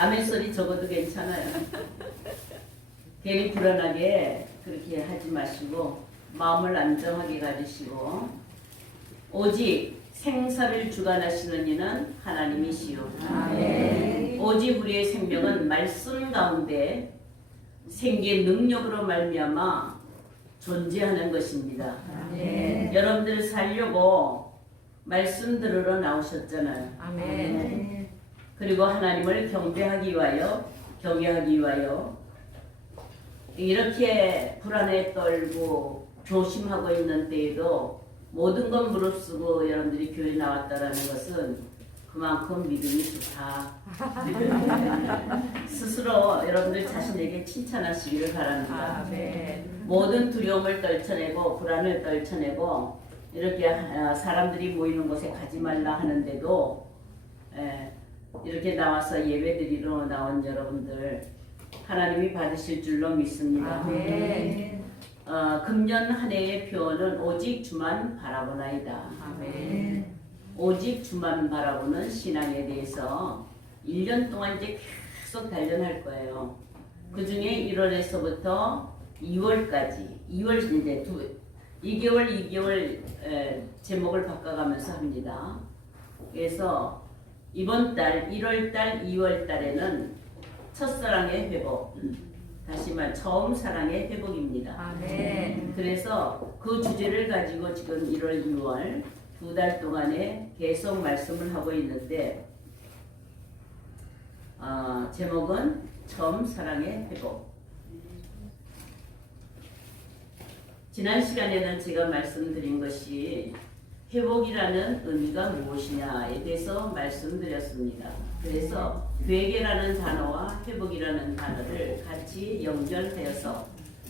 아멘 소리 적어도 괜찮아요. 괜히 불안하게 그렇게 하지 마시고 마음을 안정하게 가지시고 오직 생사를 주관하시는 이는 하나님이시요. 아멘. 오직 우리의 생명은 말씀 가운데 생기의 능력으로 말미암아 존재하는 것입니다. 아멘. 여러분들 살려고 말씀 들으러 나오셨잖아요. 아멘. 그리고 하나님을 경배하기 위하여 경외하기 위하여 이렇게 불안에 떨고 조심하고 있는 때에도 모든 건 무릅쓰고 여러분들이 교회 나왔다라는 것은 그만큼 믿음이 좋다. 스스로 여러분들 자신에게 칭찬하시기를 바랍니다. 아멘. 모든 두려움을 떨쳐내고 불안을 떨쳐내고 이렇게 사람들이 모이는 곳에 가지 말라 하는데도 이렇게 나와서 예배드리러 나온 여러분들 하나님이 받으실 줄로 믿습니다. 아멘. 금년 한 해의 표어는 오직 주만 바라보나이다. 아멘. 오직 주만 바라보는 신앙에 대해서 1년 동안 이제 계속 단련할 거예요. 그 중에 1월에서부터 2월까지 2월 이제 2개월 제목을 바꿔가면서 합니다. 그래서 이번 달 1월 달 2월 달에는 첫사랑의 회복, 다시 말 처음 사랑의 회복입니다. 아멘. 그래서 그 주제를 가지고 지금 1월 2월 두 달 동안에 계속 말씀을 하고 있는데 제목은 처음 사랑의 회복. 지난 시간에는 제가 말씀드린 것이 회복이라는 의미가 무엇이냐에 대해서 말씀드렸습니다. 그래서 회개라는 단어와 회복이라는 단어를 같이 연결되어서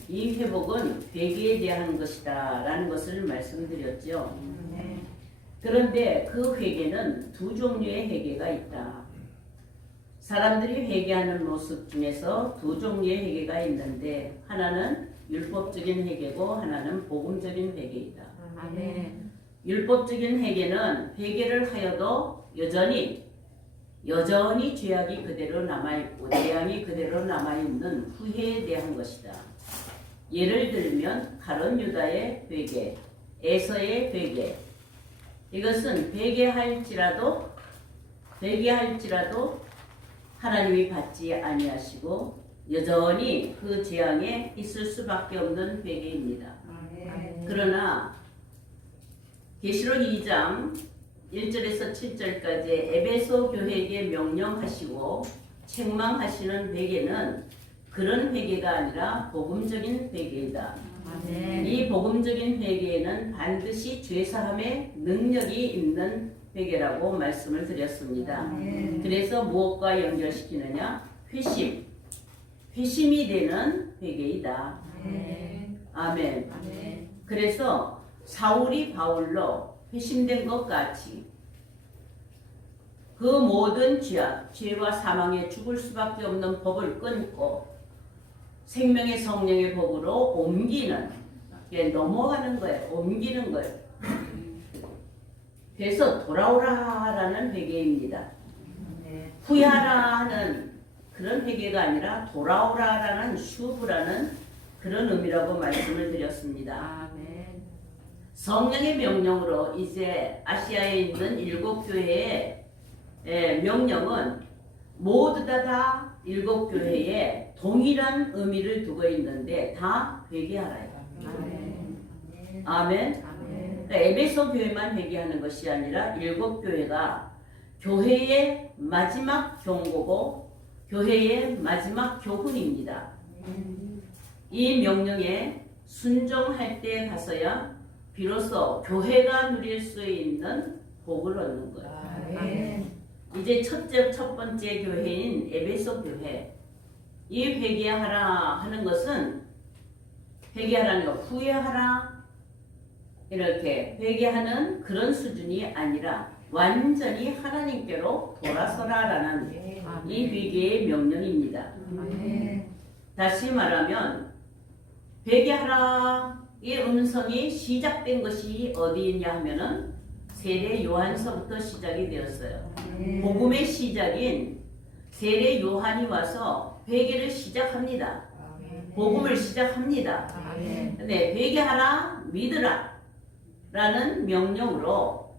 이 회복은 회개에 대한 것이다 라는 것을 말씀드렸죠. 그런데 그 회개는 두 종류의 회개가 있다. 사람들이 회개하는 모습 중에서 두 종류의 회개가 있는데 하나는 율법적인 회개고 하나는 복음적인 회개이다. 아멘. 율법적인 회개는 회개를 하여도 여전히 죄악이 그대로 남아있고 재앙이 그대로 남아있는 후회에 대한 것이다. 예를 들면 가룟 유다의 회개, 에서의 회개. 이것은 회개할지라도 하나님이 받지 아니하시고 여전히 그 재앙에 있을 수밖에 없는 회개입니다. 아멘. 그러나 계시록 2장 1절에서 7절까지 에베소 교회에게 명령하시고 책망하시는 회개는 그런 회개가 아니라 복음적인 회개이다. 아멘. 이 복음적인 회개에는 반드시 죄사함의 능력이 있는 회개라고 말씀을 드렸습니다. 아멘. 그래서 무엇과 연결시키느냐? 회심이 되는 회개이다. 아멘. 아멘. 아멘. 그래서 사울이 바울로 회심된 것 같이 그 모든 죄와 사망에 죽을 수밖에 없는 법을 끊고 생명의 성령의 법으로 옮기는, 넘어가는 거예요. 옮기는 거예요. 그래서 돌아오라라는 회개입니다. 후회하라 하는 그런 회개가 아니라 돌아오라라는 슈브라는 그런 의미라고 말씀을 드렸습니다. 아멘. 성령의 명령으로 이제 아시아에 있는 7교회의 명령은 모두 다 7교회에 동일한 의미를 두고 있는데 다 회개하라요. 아멘. 아멘. 아멘. 그러니까 에베소 교회만 회개하는 것이 아니라 7교회가 교회의 마지막 경고고 교회의 마지막 교훈입니다. 이 명령에 순종할 때 가서야 비로소 교회가 누릴 수 있는 복을 얻는 거예요. 아멘. 이제 첫 번째 교회인 에베소 교회, 이 회개하라 하는 것은 회개하라는 거, 후회하라 이렇게 회개하는 그런 수준이 아니라 완전히 하나님께로 돌아서라라는 이 회개의 명령입니다. 아멘. 다시 말하면 회개하라의 음성이 시작된 것이 어디 있냐 하면은 세례 요한서부터 시작이 되었어요. 복음의 시작인 세례 요한이 와서 회개를 시작합니다. 복음을 시작합니다. 아멘. 근데 회개하라 믿으라 라는 명령으로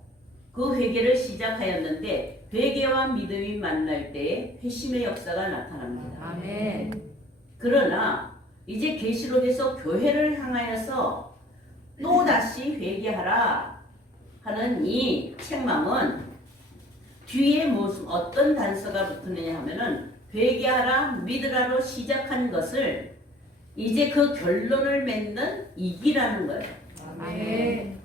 그 회개를 시작하였는데 회개와 믿음이 만날 때에 회심의 역사가 나타납니다. 아멘. 그러나 이제 계시록에서 교회를 향하여서 또다시 회개하라 하는 이 책망은 뒤에 무슨 어떤 단서가 붙느냐 하면은 회개하라 믿으라로 시작한 것을 이제 그 결론을 맺는 이기라는 거예요. 아멘.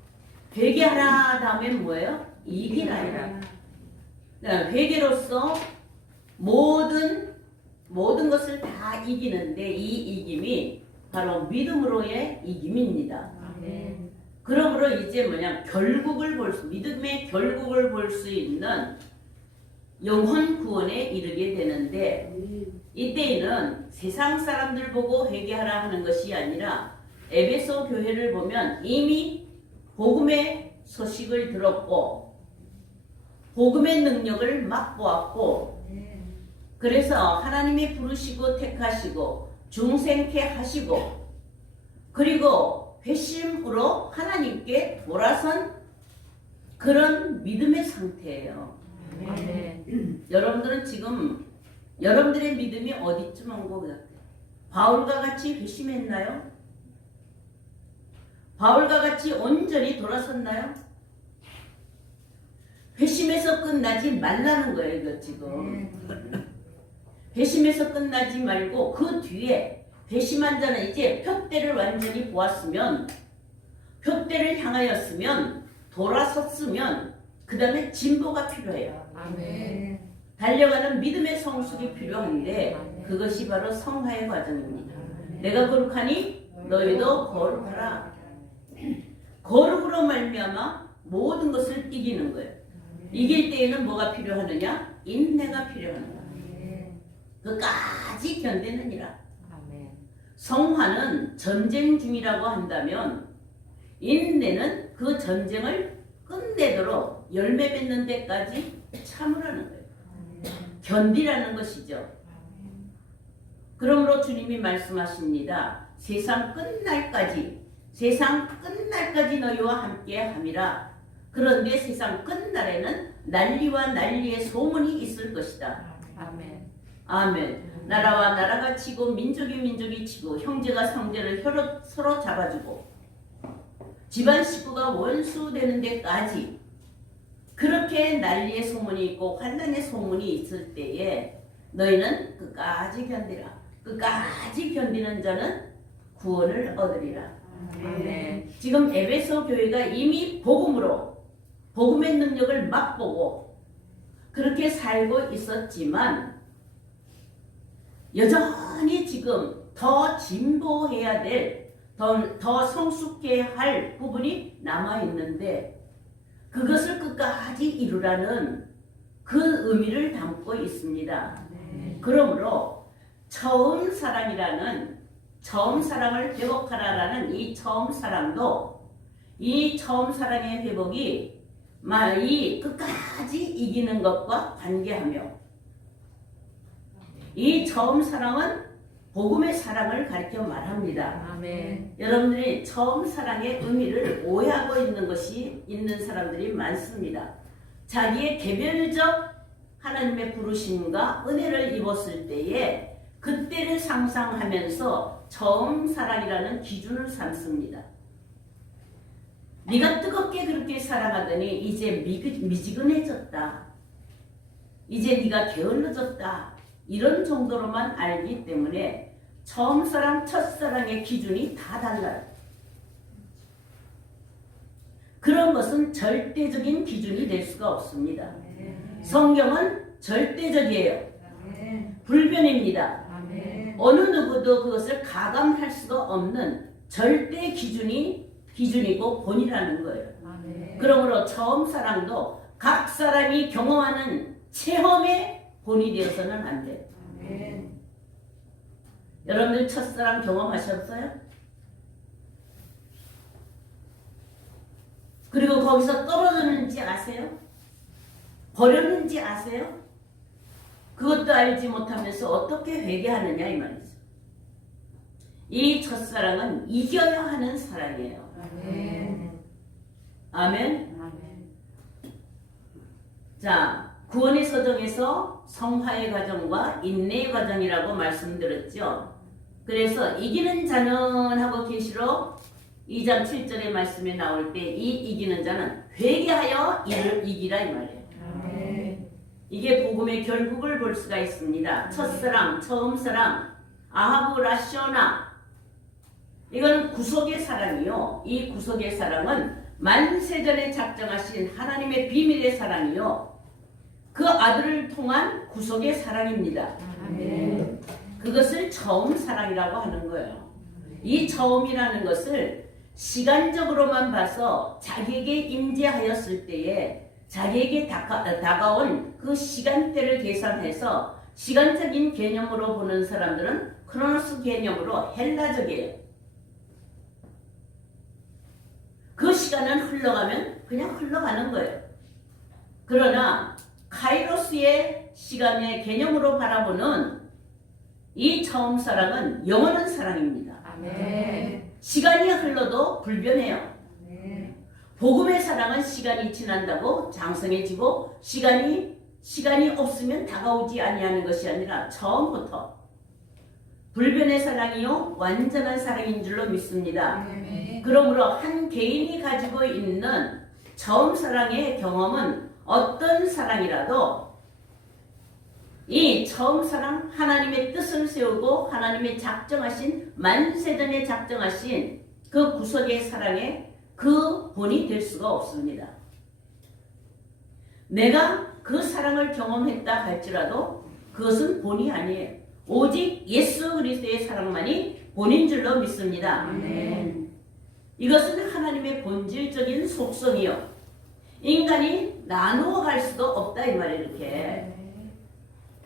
회개하라 다음에 뭐예요? 이기라. 회개로서 모든 것을 다 이기는데 이 이김이 바로 믿음으로의 이김입니다. 아멘. 그러므로 이제 뭐냐 믿음의 결국을 볼 수 있는 영혼 구원에 이르게 되는데 이때에는 세상 사람들 보고 회개하라 하는 것이 아니라 에베소 교회를 보면 이미 복음의 소식을 들었고 복음의 능력을 맛보았고 그래서 하나님이 부르시고 택하시고 중생케 하시고 그리고 회심으로 하나님께 돌아선 그런 믿음의 상태예요. 아멘. 여러분들은 지금 여러분들의 믿음이 어디쯤 온 것 같아요? 바울과 같이 회심했나요? 바울과 같이 온전히 돌아섰나요? 회심에서 끝나지 말라는 거예요, 이거 지금. 회심에서 끝나지 말고 그 뒤에 회심한 자는 이제 표대를 완전히 보았으면 표대를 향하였으면 돌아섰으면 그 다음에 진보가 필요해요. 아멘. 달려가는 믿음의 성숙이 필요한데 그것이 바로 성화의 과정입니다. 내가 거룩하니 너희도 거룩하라. 거룩으로 말미암아 모든 것을 이기는 거예요. 이길 때에는 뭐가 필요하느냐? 인내가 필요한 거야. 그까지 견디느니라. 아멘. 성화는 전쟁 중이라고 한다면 인내는 그 전쟁을 끝내도록 열매 맺는 데까지 참으라는 거예요. 견디라는 것이죠. 그러므로 주님이 말씀하십니다. 세상 끝날까지 너희와 함께 함이라. 그런데 세상 끝날에는 난리와 난리의 소문이 있을 것이다. 아멘. 아멘. 나라와 나라가 치고 민족이 민족이 치고 형제가 형제를 서로 잡아주고 집안 식구가 원수 되는 데까지 그렇게 난리의 소문이 있고 환난의 소문이 있을 때에 너희는 끝까지 견디라. 끝까지 견디는 자는 구원을 얻으리라. 아멘. 지금 에베소 교회가 이미 복음의 능력을 맛보고 그렇게 살고 있었지만 여전히 지금 더 진보해야 될, 더 성숙해야 할 부분이 남아있는데 그것을 끝까지 이루라는 그 의미를 담고 있습니다. 그러므로 처음 사랑을 회복하라라는 이 처음 사랑도 이 처음 사랑의 회복이 이 끝까지 이기는 것과 관계하며 이 처음 사랑은 복음의 사랑을 가리켜 말합니다. 아멘. 여러분들이 처음 사랑의 의미를 오해하고 있는 사람들이 많습니다. 자기의 개별적 하나님의 부르심과 은혜를 입었을 때에 그때를 상상하면서 처음 사랑이라는 기준을 삼습니다. 네가 뜨겁게 그렇게 사랑하더니 이제 미지근해졌다. 이제 네가 게을러졌다. 이런 정도로만 알기 때문에 처음 사랑, 첫사랑의 기준이 다 달라요. 그런 것은 절대적인 기준이 될 수가 없습니다. 성경은 절대적이에요. 불변입니다. 어느 누구도 그것을 가감할 수가 없는 절대 기준이고 본이라는 거예요. 그러므로 처음 사랑도 각 사람이 경험하는 체험의 본이 되어서는 안 돼요. 여러분들 첫사랑 경험하셨어요? 그리고 거기서 떨어졌는지 아세요? 버렸는지 아세요? 그것도 알지 못하면서 어떻게 회개하느냐 이 말이죠. 이 첫사랑은 이겨야 하는 사랑이에요. 아멘. 아멘. 아멘. 자, 구원의 서정에서 성화의 과정과 인내의 과정이라고 말씀드렸죠. 그래서 이기는 자는 하고 계시록 2장 7절의 말씀에 나올 때 이 이기는 자는 회개하여 이를 이기라 이 말이에요. 아멘. 이게 복음의 결국을 볼 수가 있습니다. 첫사랑, 처음사랑, 아하브 라시오나, 이건 구속의 사랑이요. 이 구속의 사랑은 만세전에 작정하신 하나님의 비밀의 사랑이요. 그 아들을 통한 구속의 사랑입니다. 아멘. 그것을 처음 사랑이라고 하는 거예요. 이 처음이라는 것을 시간적으로만 봐서 자기에게 임재하였을 때에 자기에게 다가온 그 시간대를 계산해서 시간적인 개념으로 보는 사람들은 크로노스 개념으로 헬라적이에요. 그 시간은 흘러가면 그냥 흘러가는 거예요. 그러나 카이로스의 시간의 개념으로 바라보는 이 처음 사랑은 영원한 사랑입니다. 아멘. 시간이 흘러도 불변해요. 아멘. 복음의 사랑은 시간이 지난다고 장성해지고 시간이 없으면 다가오지 아니하는 것이 아니라 처음부터 불변의 사랑이요 완전한 사랑인 줄로 믿습니다. 아멘. 그러므로 한 개인이 가지고 있는 처음 사랑의 경험은 어떤 사랑이라도 이 처음 사랑, 하나님의 뜻을 세우고 하나님의 작정하신 만세전에 작정하신 그 구속의 사랑의 그 본이 될 수가 없습니다. 내가 그 사랑을 경험했다 할지라도 그것은 본이 아니에요. 오직 예수 그리스도의 사랑만이 본인 줄로 믿습니다. 아멘. 이것은 하나님의 본질적인 속성이요. 인간이 나누어 갈 수도 없다 이 말이에요. 이렇게.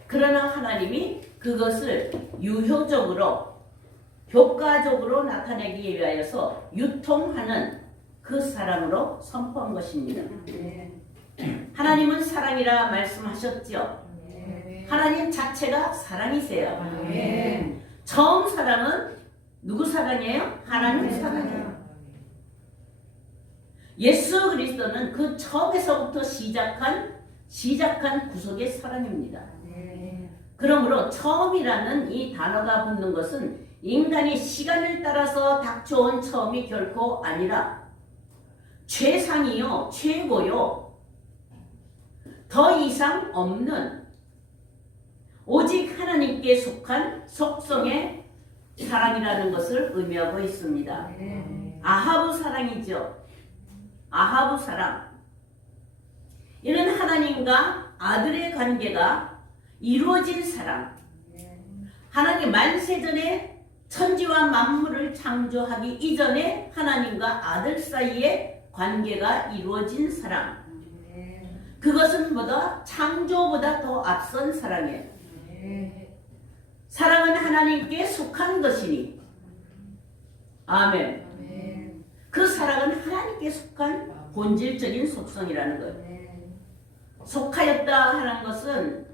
그러나 하나님이 그것을 유효적으로 효과적으로 나타내기 위하여서 유통하는 그 사랑으로 선포한 것입니다. 하나님은 사랑이라 말씀하셨죠. 하나님 자체가 사랑이세요. 아멘. 처음 사랑은 누구 사랑이에요? 하나님 사랑이에요. 예수 그리스도는 그 처음에서부터 시작한 구속의 사랑입니다. 그러므로 처음이라는 이 단어가 붙는 것은 인간이 시간을 따라서 닥쳐온 처음이 결코 아니라 최상이요, 최고요, 더 이상 없는 오직 하나님께 속한 속성의 사랑이라는 것을 의미하고 있습니다. 아하브 사랑이죠. 아하브 사랑. 이는 하나님과 아들의 관계가 이루어진 사랑. 하나님 만세전에 천지와 만물을 창조하기 이전에 하나님과 아들 사이에 관계가 이루어진 사랑. 그것은 뭐다? 창조보다 더 앞선 사랑이에요. 사랑은 하나님께 속한 것이니. 아멘. 그 사랑은 하나님께 속한 본질적인 속성이라는 거예요. 속하였다 하는 것은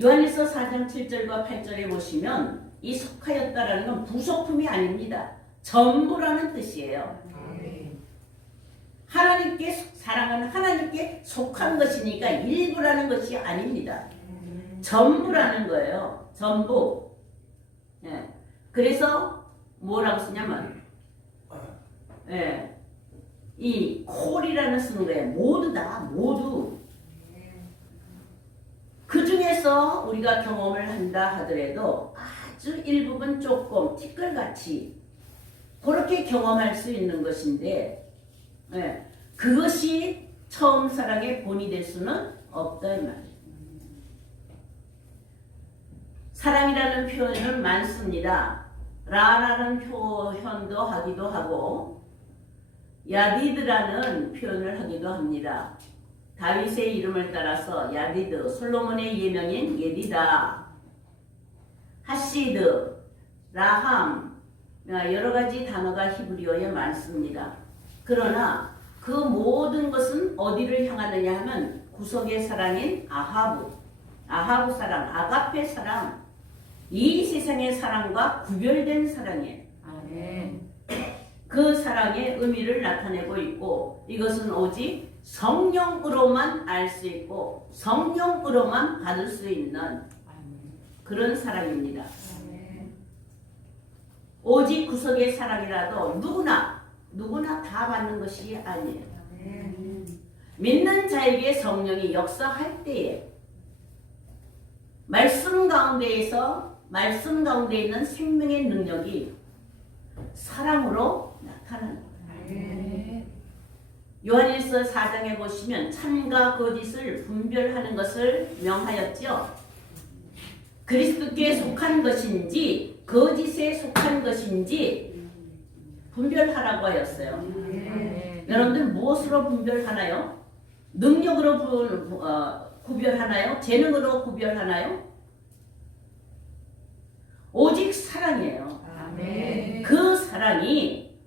요한일서 4장 7절과 8절에 보시면 이 속하였다라는 건 부속품이 아닙니다. 전부라는 뜻이에요. 하나님께 사랑은 하나님께 속한 것이니까 일부라는 것이 아닙니다. 전부라는 거예요. 전부. 예. 그래서 뭐라고 쓰냐면 이 콜이라는 쓰는 거예요. 모두다. 모두. 그 중에서 우리가 경험을 한다 하더라도 아주 일부분 조금 티끌같이 그렇게 경험할 수 있는 것인데 그것이 처음 사랑의 본이 될 수는 없다 이 말이에요. 사랑이라는 표현은 많습니다. 라라는 표현도 하기도 하고 야디드라는 표현을 하기도 합니다. 다윗의 이름을 따라서 야디드, 솔로몬의 예명인 예디다, 하시드, 라함, 여러 가지 단어가 히브리어에 많습니다. 그러나 그 모든 것은 어디를 향하느냐 하면 구속의 사랑인 아하브, 아하부 사랑, 아가페 사랑, 이 세상의 사랑과 구별된 사랑이에요. 아멘. 그 사랑의 의미를 나타내고 있고 이것은 오직 성령으로만 알 수 있고 성령으로만 받을 수 있는 그런 사랑입니다. 오직 구속의 사랑이라도 누구나 다 받는 것이 아니에요. 믿는 자에게 성령이 역사할 때에 말씀 가운데 있는 생명의 능력이 사랑으로 나타나는 거예요. 요한일서 4장에 보시면 참과 거짓을 분별하는 것을 명하였죠. 그리스도께 속한 것인지 거짓에 속한 것인지 분별하라고 하였어요. 여러분들 무엇으로 분별하나요? 능력으로 구별하나요? 재능으로 구별하나요? 오직 사랑이에요. 그 사랑이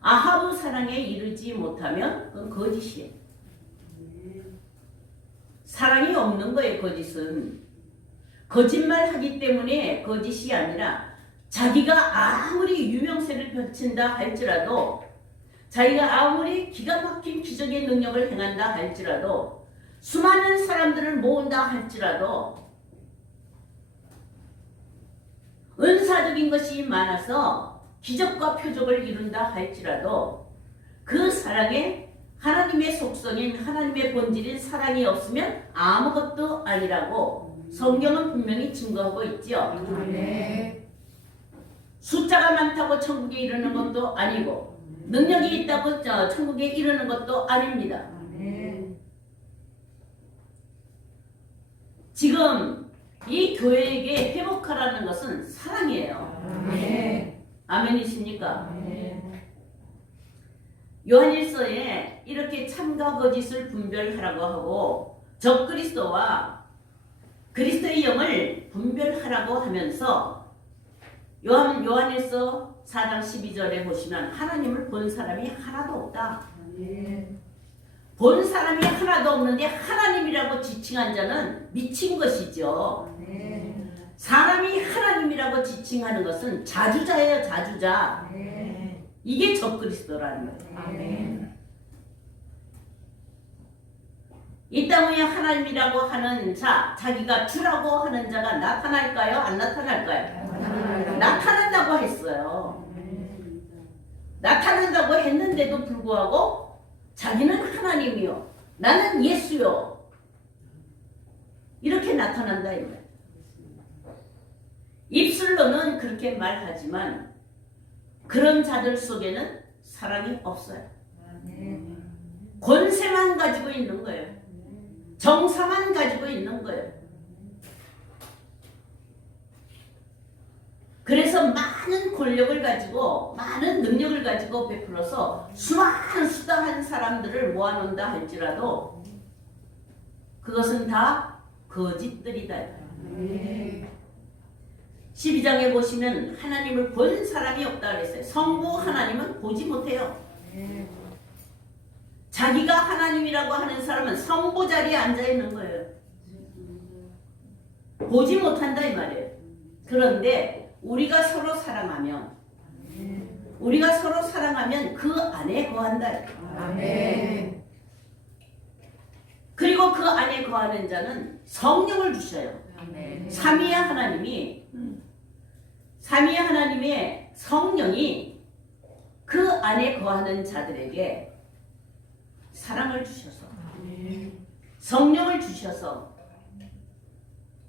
아하부 사랑에 이르지 못하면 그건 거짓이에요. 사랑이 없는 거예요. 거짓은 거짓말하기 때문에 거짓이 아니라 자기가 아무리 유명세를 펼친다 할지라도 자기가 아무리 기가 막힌 기적의 능력을 행한다 할지라도 수많은 사람들을 모은다 할지라도 은사적인 것이 많아서 기적과 표적을 이룬다 할지라도 그 사랑에 하나님의 속성인 하나님의 본질인 사랑이 없으면 아무것도 아니라고 성경은 분명히 증거하고 있죠. 숫자가 많다고 천국에 이르는 것도 아니고 능력이 있다고 천국에 이르는 것도 아닙니다. 지금 이 교회에게 회복하라는 것은 사랑이에요. 아멘이십니까? 요한일서에 이렇게 참과 거짓을 분별하라고 하고 적그리스도와 그리스도의 영을 분별하라고 하면서 요한일서 4장 12절에 보시면 하나님을 본 사람이 하나도 없다. 본 사람이 하나도 없는데 하나님이라고 지칭한 자는 미친 것이죠. 사람이 하나님이라고 지칭하는 것은 자주자예요. 자주자. 이게 적그리스도라는 거예요. 이 땅 위에 하나님이라고 하는 자, 자기가 주라고 하는 자가 나타날까요? 안 나타날까요? 나타난다고 했어요. 나타난다고 했는데도 불구하고 자기는 하나님이요, 나는 예수요, 이렇게 나타난다 이 말. 입술로는 그렇게 말하지만 그런 자들 속에는 사랑이 없어요. 권세만 가지고 있는 거예요. 정사만 가지고 있는 거예요. 그래서 많은 권력을 가지고 많은 능력을 가지고 베풀어서 수많은 수다한 사람들을 모아놓는다 할지라도 그것은 다 거짓들이다. 12장에 보시면 하나님을 본 사람이 없다 그랬어요. 성부 하나님은 보지 못해요. 자기가 하나님이라고 하는 사람은 성부 자리에 앉아 있는 거예요. 보지 못한다 이 말이에요. 그런데 우리가 서로 사랑하면 그 안에 거한다. 아멘. 그리고 그 안에 거하는 자는 성령을 주셔요. 아멘. 삼위의 하나님의 성령이 그 안에 거하는 자들에게 사랑을 주셔서 성령을 주셔서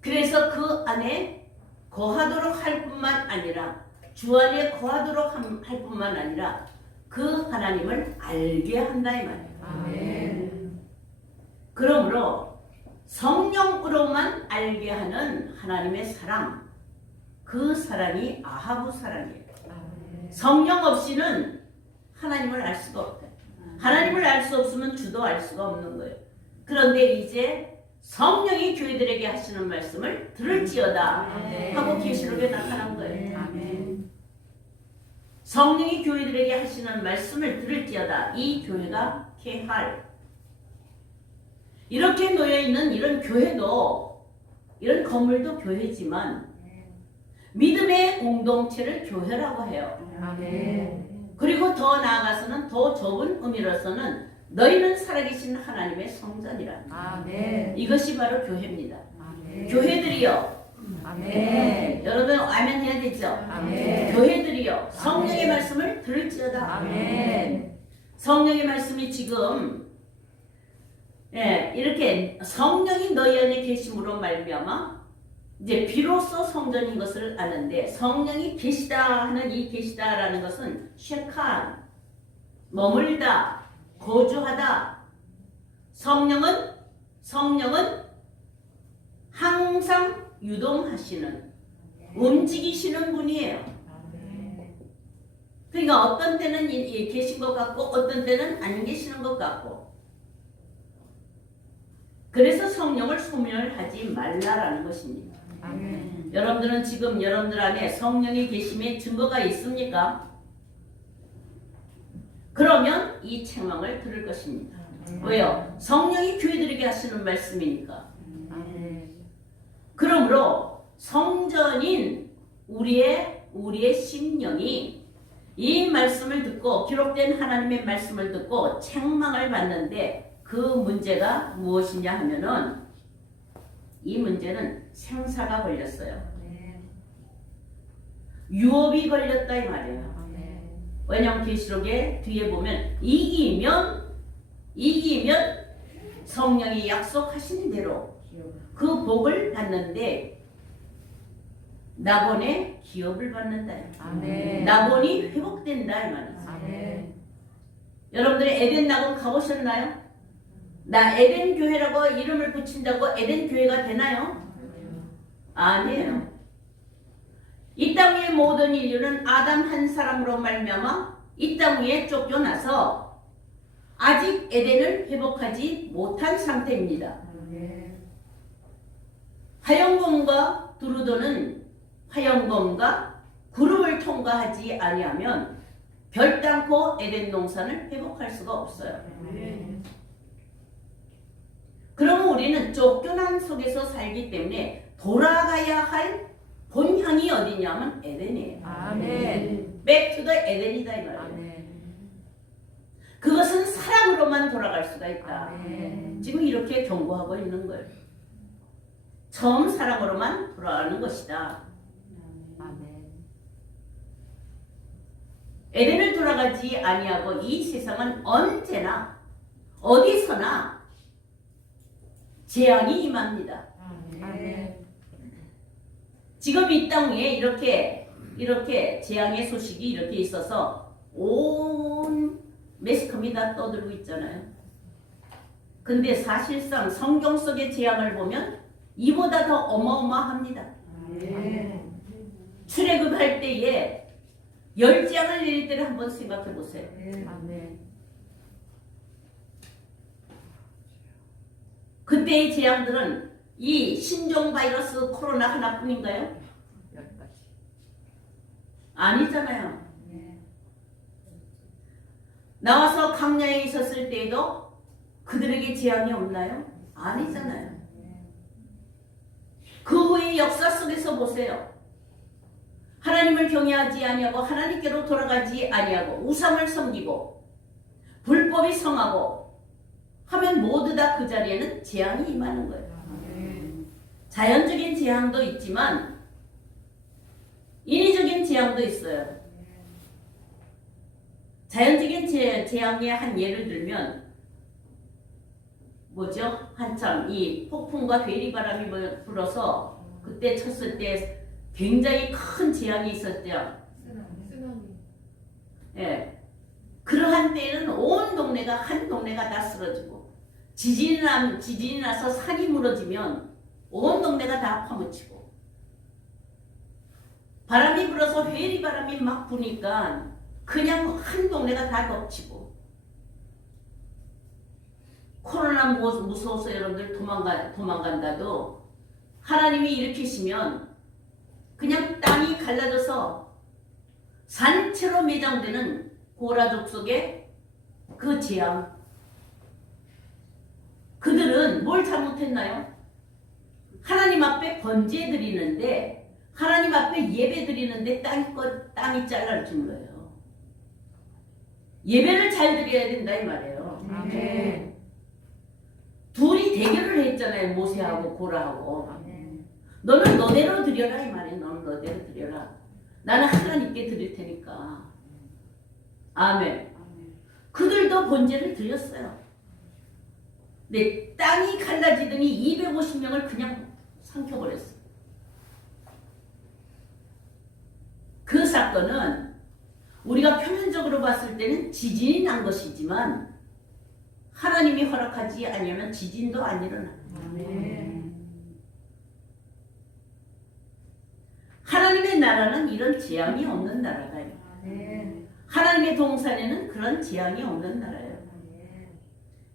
그래서 그 안에 거하도록 할 뿐만 아니라 주 안에 거하도록 할 뿐만 아니라 그 하나님을 알게 한다 이 말이에요. 아멘. 그러므로 성령으로만 알게 하는 하나님의 사랑, 그 사랑이 아하부 사랑이에요. 성령 없이는 하나님을 알 수가 없다. 하나님을 알 수 없으면 주도 알 수가 없는 거예요. 그런데 이제 성령이 교회들에게 하시는 말씀을 들을지어다 하고 계시록에 나타난 거예요. 아멘. 성령이 교회들에게 하시는 말씀을 들을지어다. 이 교회가 케할. 이렇게 놓여있는 이런 교회도 이런 건물도 교회지만 믿음의 공동체를 교회라고 해요. 아멘. 그리고 더 나아가서는 더 좁은 의미로서는 너희는 살아계신 하나님의 성전이라. 아멘. 이것이 바로 교회입니다. 아멘. 교회들이요. 아멘. 여러분 아멘 해야 되죠? 아멘. 교회들이요. 성령의 아멘. 말씀을 들을지어다. 아멘. 성령의 말씀이 지금 이렇게 성령이 너희 안에 계심으로 말미암아 이제 비로소 성전인 것을 아는데 성령이 계시다 하는 이 계시다라는 것은 쉐칸 머물다 거주하다 성령은 항상 유동하시는 움직이시는 분이에요. 그러니까 어떤 때는 계신 것 같고 어떤 때는 안 계시는 것 같고 그래서 성령을 소멸하지 말라라는 것입니다. 아멘. 여러분들은 지금 여러분들 안에 성령의 계심의 증거가 있습니까? 그러면 이 책망을 들을 것입니다. 왜요? 성령이 교회들에게 하시는 말씀이니까. 아멘. 그러므로 성전인 우리의 심령이 이 말씀을 듣고 기록된 하나님의 말씀을 듣고 책망을 받는데 그 문제가 무엇이냐 하면은 이 문제는 생사가 걸렸어요. 유업이 걸렸다 이 말이에요. 아멘. 왜냐하면 계시록에 뒤에 보면 이기면 성령이 약속하신 대로 그 복을 받는데 나본의 기업을 받는다. 아멘. 나본이 회복된다 이 말이죠. 아멘. 여러분들이 에덴 나본 가보셨나요? 나 에덴 교회라고 이름을 붙인다고 에덴 교회가 되나요? 아니에요. 이 땅 위의 모든 인류는 아담 한 사람으로 말미암아 이 땅 위에 쫓겨나서 아직 에덴을 회복하지 못한 상태입니다. 화영검과 두루도는 화영검과 구름을 통과하지 아니하면 별단코 에덴 농산을 회복할 수가 없어요. 그러면 우리는 쫓겨난 속에서 살기 때문에 돌아가야 할 본향이 어디냐면 에덴이에요. 아멘. Back to the 에덴이다 이 말이에요. 아멘. 그것은 사랑으로만 돌아갈 수가 있다. 아멘. 지금 이렇게 경고하고 있는 거예요. 처음 사랑으로만 돌아가는 것이다. 아멘. 에덴을 돌아가지 아니하고 이 세상은 언제나 어디서나 재앙이 임합니다. 아멘. 지금 이 땅 위에 이렇게 재앙의 소식이 이렇게 있어서 온 매스컴이 다 떠들고 있잖아요. 근데 사실상 성경 속의 재앙을 보면 이보다 더 어마어마합니다. 출애굽할 때에 열재앙을 내릴 때를 한번 생각해 보세요. 아멘. 그때의 재앙들은 이 신종 바이러스 코로나 하나뿐인가요? 10가지. 아니잖아요. 나와서 강야에 있었을 때에도 그들에게 재앙이 없나요? 아니잖아요. 그 후의 역사 속에서 보세요. 하나님을 경외하지 아니하고 하나님께로 돌아가지 아니하고 우상을 섬기고 불법이 성하고 하면 모두 다 그 자리에는 재앙이 임하는 거예요. 자연적인 재앙도 있지만 인위적인 재앙도 있어요. 자연적인 재앙의 한 예를 들면 뭐죠? 한참 이 폭풍과 괴리바람이 불어서 그때 쳤을 때 굉장히 큰 재앙이 있었죠. 예. 그러한 때에는 온 동네가 한 동네가 다 쓰러지고 지진이 나서 산이 무너지면 온 동네가 다 파묻히고 바람이 불어서 회리바람이 막 부니까 그냥 한 동네가 다 덮치고 코로나 무서워서 여러분들 도망간다도 하나님이 일으키시면 그냥 땅이 갈라져서 산채로 매장되는 고라족 속의 그 재앙. 그들은 뭘 잘못했나요? 하나님 앞에 번제 드리는데 하나님 앞에 예배 드리는데 땅이 잘라진 거예요. 예배를 잘 드려야 된다 이 말이에요. 아멘. 둘이 대결을 했잖아요. 모세하고 고라하고. 아멘. 너는 너대로 드려라 이 말이에요. 너는 너대로 드려라. 나는 하나님께 드릴 테니까. 아멘. 그들도 번제를 드렸어요. 근데 땅이 갈라지더니 250명을 그냥 삼켜버렸어요. 그 사건은 우리가 표면적으로 봤을 때는 지진이 난 것이지만 하나님이 허락하지 않으면 지진도 안 일어나요. 아멘. 하나님의 나라는 이런 재앙이 없는 나라가요. 하나님의 동산에는 그런 재앙이 없는 나라예요.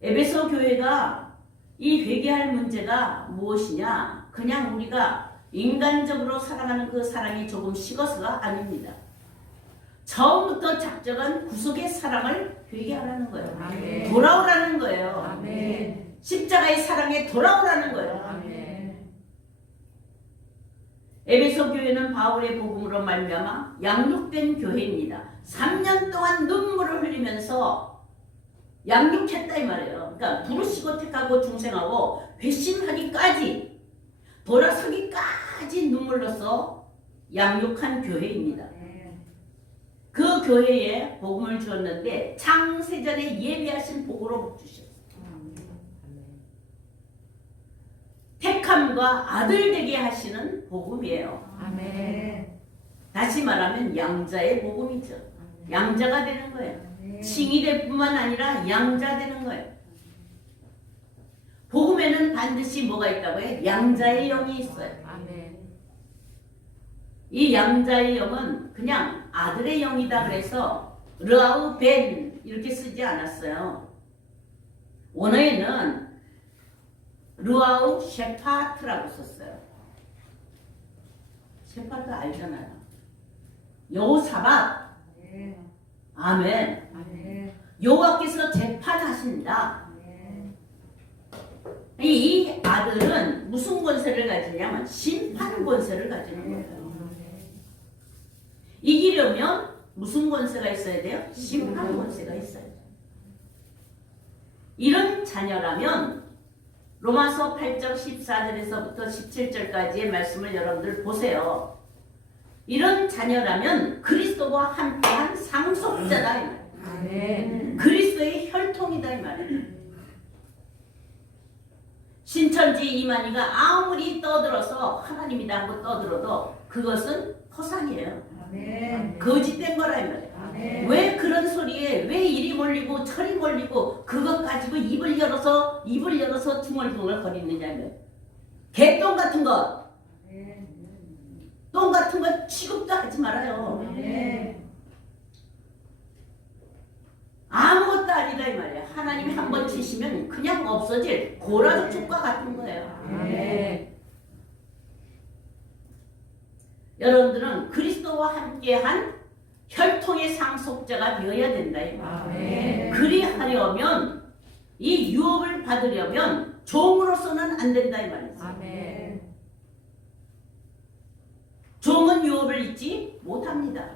에베소 교회가 이 회개할 문제가 무엇이냐? 그냥 우리가 인간적으로 사랑하는 그 사랑이 조금 식어서가 아닙니다. 처음부터 작정한 구속의 사랑을 회개하라는 거예요. 아멘. 돌아오라는 거예요. 아멘. 십자가의 사랑에 돌아오라는 거예요. 아멘. 에베소 교회는 바울의 복음으로 말미암아 양육된 교회입니다. 3년 동안 눈물을 흘리면서 양육했다 이 말이에요. 그러니까 부르시고 택하고 중생하고 회심하기까지 돌아서기까지 눈물로써 양육한 교회입니다. 그 교회에 복음을 주었는데 창세전에 예비하신 복으로 주셨어요. 택함과 아들 되게 하시는 복음이에요. 아멘. 다시 말하면 양자의 복음이죠. 양자가 되는 거예요. 칭이 될 뿐만 아니라 양자 되는 거예요. 복음에는 반드시 뭐가 있다고 해요? 양자의 영이 있어요. 아멘. 이 양자의 영은 그냥 아들의 영이다 그래서 르아우 벤 이렇게 쓰지 않았어요. 원어에는 르아우 셰파트라고 썼어요. 셰파트 알잖아요. 여호사밧. 아멘. 여호와께서 재판하신다. 이 아들은 무슨 권세를 가지냐면 심판 권세를 가지는 거예요. 이기려면 무슨 권세가 있어야 돼요? 심판 권세가 있어야 돼요. 이런 자녀라면 로마서 8장 14절에서부터 17절까지의 말씀을 여러분들 보세요. 이런 자녀라면 그리스도와 함께한 상속자다 이 말이에요. 아멘. 그리스도의 혈통이다 이 말이에요. 신천지 이만희가 아무리 떠들어서 하나님이다 하고 떠들어도 그것은 허상이에요. 거짓된 거라 이 말이에요. 왜 그런 소리에 왜 이리 몰리고 저리 몰리고 그것 가지고 입을 열어서 둥얼둥얼 거리느냐면 개똥 같은 것, 똥 같은 거 취급도 하지 말아요. 아무것도 아니다 이 말이야. 하나님이 한 번 치시면 그냥 없어질 고라죽과 같은 거예요. 아멘. 여러분들은 그리스도와 함께한 혈통의 상속자가 되어야 된다 이 말이야. 아멘. 그리하려면 이 유업을 받으려면 종으로서는 안 된다 이 말이지. 아멘. 종은 유업을 잊지 못합니다.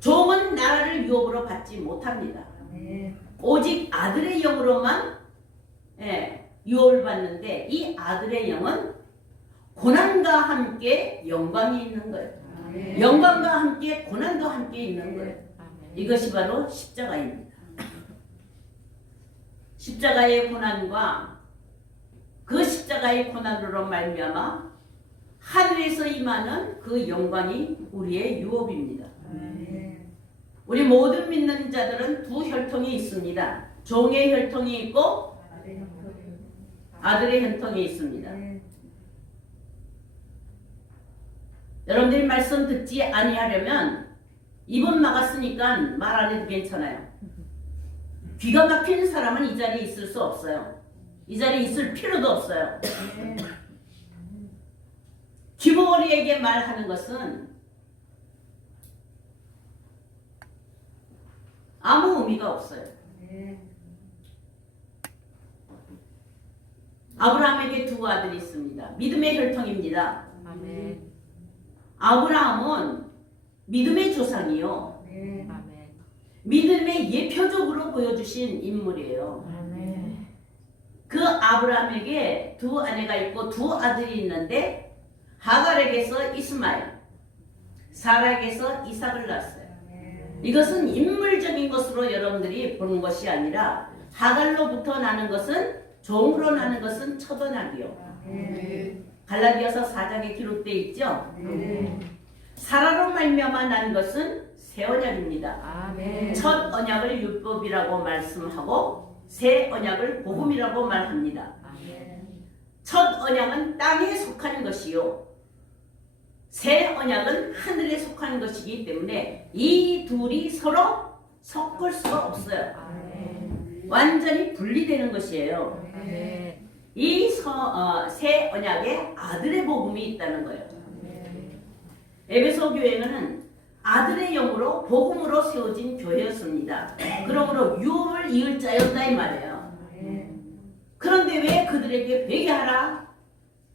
종은 나라를 유업으로 받지 못합니다. 오직 아들의 영으로만 유업을 받는데 이 아들의 영은 고난과 함께 영광이 있는 거예요. 영광과 함께 고난도 함께 있는 거예요. 이것이 바로 십자가입니다. 십자가의 고난과 그 십자가의 고난으로 말미암아 하늘에서 임하는 그 영광이 우리의 유업입니다. 우리 모든 믿는 자들은 두 혈통이 있습니다. 종의 혈통이 있고 아들의 혈통이 있습니다. 여러분들이 말씀 듣지 아니하려면 입은 막았으니까 말 안 해도 괜찮아요. 귀가 막히는 사람은 이 자리에 있을 수 없어요. 이 자리에 있을 필요도 없어요. 귀머거리에게 말하는 것은 아무 의미가 없어요. 아브라함에게 두 아들이 있습니다. 믿음의 혈통입니다. 아멘. 아브라함은 믿음의 조상이요. 아멘. 믿음의 예표적으로 보여주신 인물이에요. 아멘. 그 아브라함에게 두 아내가 있고 두 아들이 있는데 하갈에게서 이스마엘, 사라에게서 이삭을 낳았어요. 이것은 인물적인 것으로 여러분들이 보는 것이 아니라 하갈로부터 나는 것은 종으로 나는 것은 첫 언약이요. 갈라디아서 4장에 기록되어 있죠. 사라로 말미암아 난 것은 새 언약입니다. 아멘. 첫 언약을 율법이라고 말씀하고 새 언약을 복음이라고 말합니다. 아멘. 첫 언약은 땅에 속한 것이요. 새 언약은 하늘에 속한 것이기 때문에 이 둘이 서로 섞을 수가 없어요. 아멘. 완전히 분리되는 것이에요. 아멘. 이 새 언약에 아들의 복음이 있다는 거예요. 에베소 교회는 아들의 영으로 복음으로 세워진 교회였습니다. 그러므로 유업을 이을 자였다 이 말이에요. 그런데 왜 그들에게 회개하라,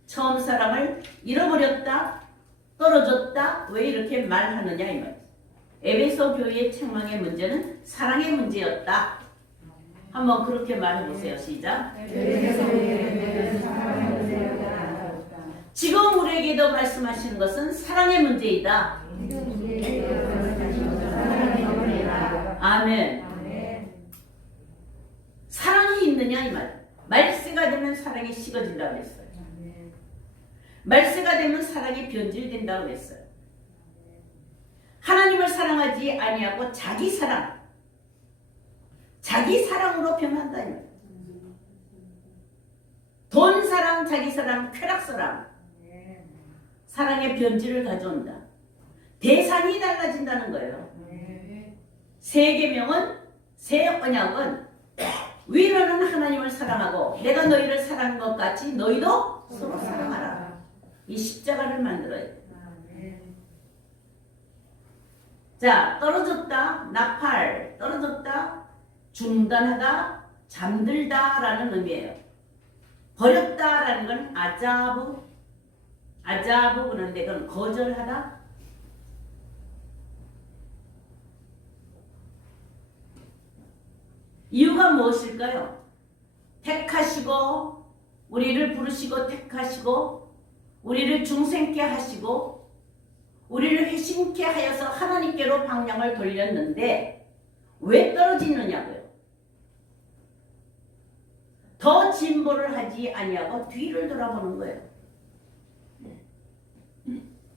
처음 사랑을 잃어버렸다, 떨어졌다, 왜 이렇게 말하느냐 이 말이에요. 에베소 교회의 책망의 문제는 사랑의 문제였다. 한번 그렇게 말해보세요. 시작. 지금 우리에게도 말씀하시는 것은 사랑의 문제이다. 아멘. 사랑이 있느냐 이 말. 말세가 되면 사랑이 식어진다고 했어요. 말세가 되면 사랑이 변질된다고 했어요. 하나님을 사랑하지 아니하고 자기 사랑으로 변한다 이 말. 돈 사랑, 자기 사랑, 쾌락 사랑, 사랑의 변질을 가져온다. 대상이 달라진다는 거예요. 새 계명은, 새 언약은 위로는 하나님을 사랑하고 내가 너희를 사랑한 것 같이 너희도 서로 사랑하라. 이 십자가를 만들어야 돼. 자, 떨어졌다, 나팔, 떨어졌다, 중단하다, 잠들다라는 의미예요. 버렸다라는 건 아자브 그런데 그건 거절하다. 이유가 무엇일까요? 택하시고 우리를 부르시고 택하시고 우리를 중생케 하시고 우리를 회심케 하여서 하나님께로 방향을 돌렸는데 왜 떨어지느냐고요? 더 진보를 하지 아니하고 뒤를 돌아보는 거예요.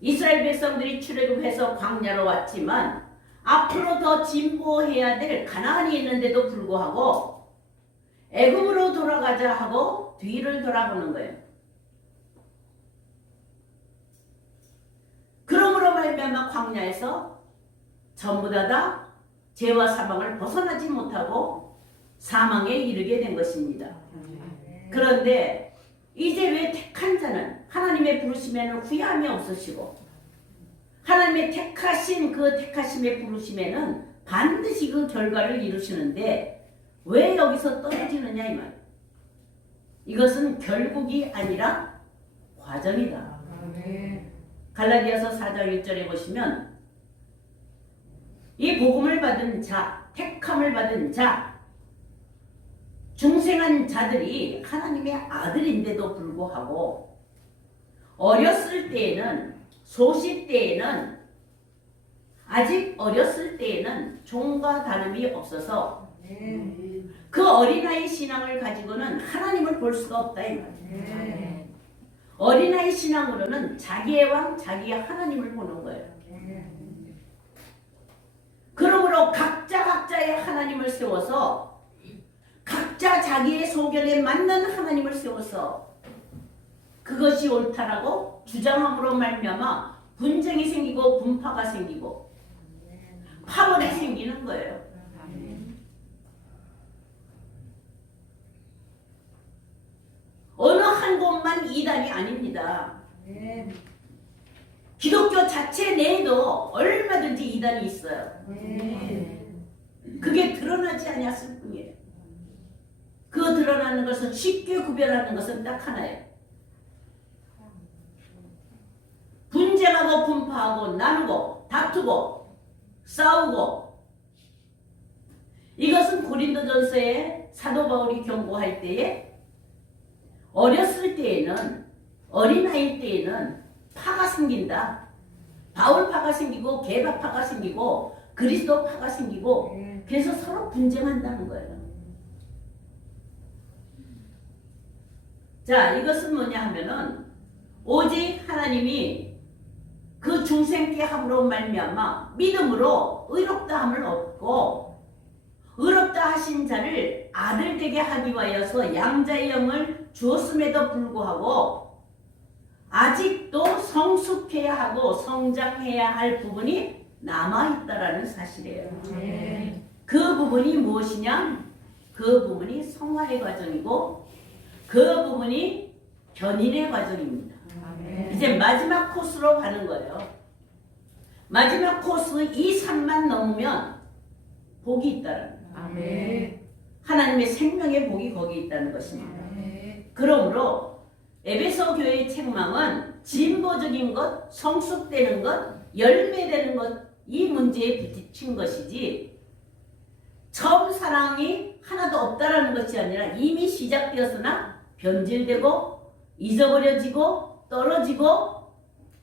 이스라엘 백성들이 출애굽해서 광야로 왔지만 앞으로 더 진보해야 될 가나안이 있는데도 불구하고 애굽으로 돌아가자 하고 뒤를 돌아보는 거예요. 그러므로 말미암아 광야에서 전부 다 죄와 사망을 벗어나지 못하고 사망에 이르게 된 것입니다. 그런데 이제 왜 택한 자는 하나님의 부르심에는 후회함이 없으시고 하나님의 택하신 그 택하심의 부르심에는 반드시 그 결과를 이루시는데 왜 여기서 떨어지느냐 이 말. 이것은 결국이 아니라 과정이다. 갈라디아서 4장 1절에 보시면 이 복음을 받은 자, 택함을 받은 자, 중생한 자들이 하나님의 아들인데도 불구하고 어렸을 때에는 소시 때에는 아직 어렸을 때에는 종과 다름이 없어서 그 어린아이 신앙을 가지고는 하나님을 볼 수가 없다 이 말이에요. 어린아이 신앙으로는 자기의 왕, 자기의 하나님을 보는 거예요. 그러므로 각자의 하나님을 세워서 각자 자기의 소견에 맞는 하나님을 세워서 그것이 옳다라고 주장함으로 말미암아 분쟁이 생기고 분파가 생기고 파벌이 생기는 거예요. 어느 한 곳만 이단이 아닙니다. 기독교 자체 내에도 얼마든지 이단이 있어요. 그게 드러나지 않았을 뿐이에요. 그 드러나는 것을 쉽게 구별하는 것은 딱 하나예요. 분쟁하고 분파하고 나누고 다투고 싸우고, 이것은 고린도전서에 사도 바울이 경고할 때에 어렸을 때에는, 어린아이 때에는 파가 생긴다. 바울파가 생기고 게바파가 생기고 그리스도파가 생기고, 그래서 서로 분쟁한다는 거예요. 자, 이것은 뭐냐 하면은 오직 하나님이 그 중생께 함으로 말미암아 믿음으로 의롭다함을 얻고, 의롭다 하신 자를 아들 되게 하기 위하여서 양자의 영을 주었음에도 불구하고 아직도 성숙해야 하고 성장해야 할 부분이 남아있다라는 사실이에요. 그 부분이 무엇이냐? 그 부분이 성화의 과정이고 그 부분이 견인의 과정입니다. 이제 마지막 코스로 가는 거예요. 마지막 코스 2, 3만 넘으면 복이 있다는 거예요. 하나님의 생명의 복이 거기 있다는 것입니다. 그러므로 에베소 교회의 책망은 진보적인 것, 성숙되는 것, 열매되는 것, 이 문제에 부딪힌 것이지 처음 사랑이 하나도 없다라는 것이 아니라 이미 시작되었으나 변질되고 잊어버려지고 떨어지고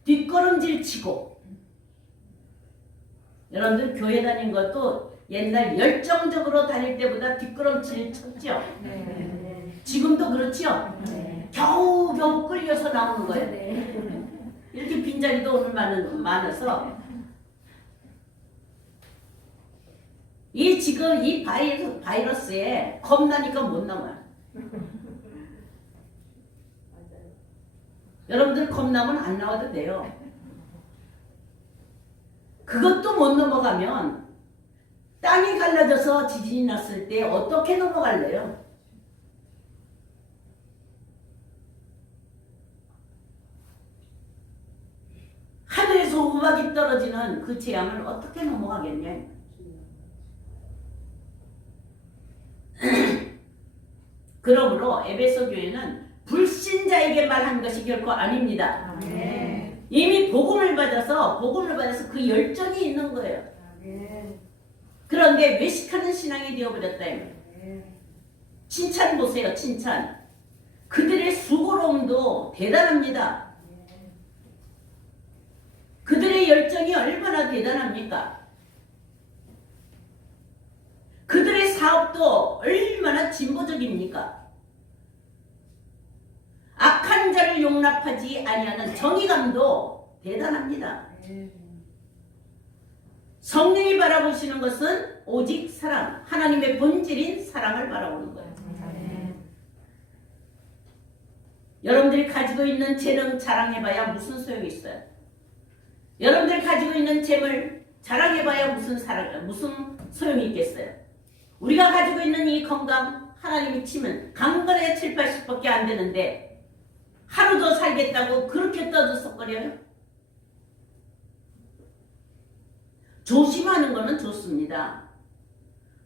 뒷걸음질 치고, 여러분들 교회 다닌 것도 옛날 열정적으로 다닐 때보다 뒷걸음질 쳤죠? 지금도 그렇죠? 겨우 끌려서 나오는 거예요. 이렇게 빈자리도 오늘 많아서 지금 이 바이러스에 겁나니까 못 넘어요. 여러분들 겁나면 안 나와도 돼요. 그것도 못 넘어가면 땅이 갈라져서 지진이 났을 때 어떻게 넘어갈래요? 하늘에서 우박이 떨어지는 그 재앙을 어떻게 넘어가겠냐? 그러므로 에베소 교회는 불신자에게 말한 것이 결코 아닙니다. 이미 복음을 받아서 그 열정이 있는 거예요. 그런데 외식하는 신앙이 되어버렸다. 칭찬 보세요. 칭찬. 그들의 수고로움도 대단합니다. 그들의 열정이 얼마나 대단합니까? 그들의 사업도 얼마나 진보적입니까? 악한 자를 용납하지 아니하는 정의감도 대단합니다. 성령이 바라보시는 것은 오직 사랑, 하나님의 본질인 사랑을 바라보는 거예요. 여러분들이 가지고 있는 재능 자랑해봐야 무슨 소용이 있어요? 여러분들이 가지고 있는 재물 자랑해봐야 무슨 소용이 있겠어요? 우리가 가지고 있는 이 건강, 하나님이 치면 강건해야 7, 80밖에 안 되는데 하루 더 살겠다고 그렇게 떠들썩거려요? 조심하는 거는 좋습니다.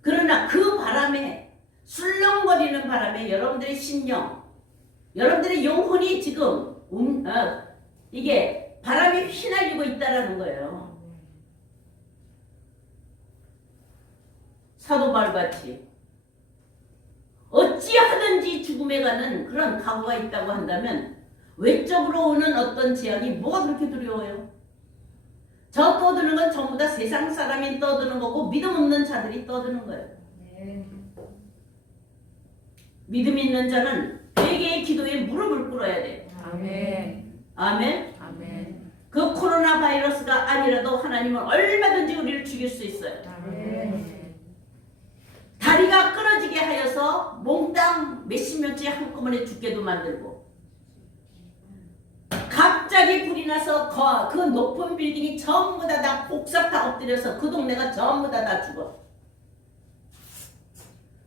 그러나 그 바람에, 술렁거리는 바람에 여러분들의 심령, 여러분들의 영혼이 지금 이게 바람에 휘날리고 있다는 거예요. 사도 바울같이 어찌하든지 죽음에 가는 그런 각오가 있다고 한다면 외적으로 오는 어떤 재앙이 뭐가 그렇게 두려워요? 저 떠드는 건 전부 다 세상 사람이 떠드는 거고 믿음 없는 자들이 떠드는 거예요. 믿음 있는 자는 회개의 기도에 무릎을 꿇어야 돼. 아멘. 그 코로나 바이러스가 아니라도 하나님은 얼마든지 우리를 죽일 수 있어요. 다리가 끊어지게 하여서 몽땅 몇십 명째 한꺼번에 죽게도 만들고, 갑자기 불이 나서 그 높은 빌딩이 전부 다 폭삭 다 엎드려서 그 동네가 전부 다 죽어.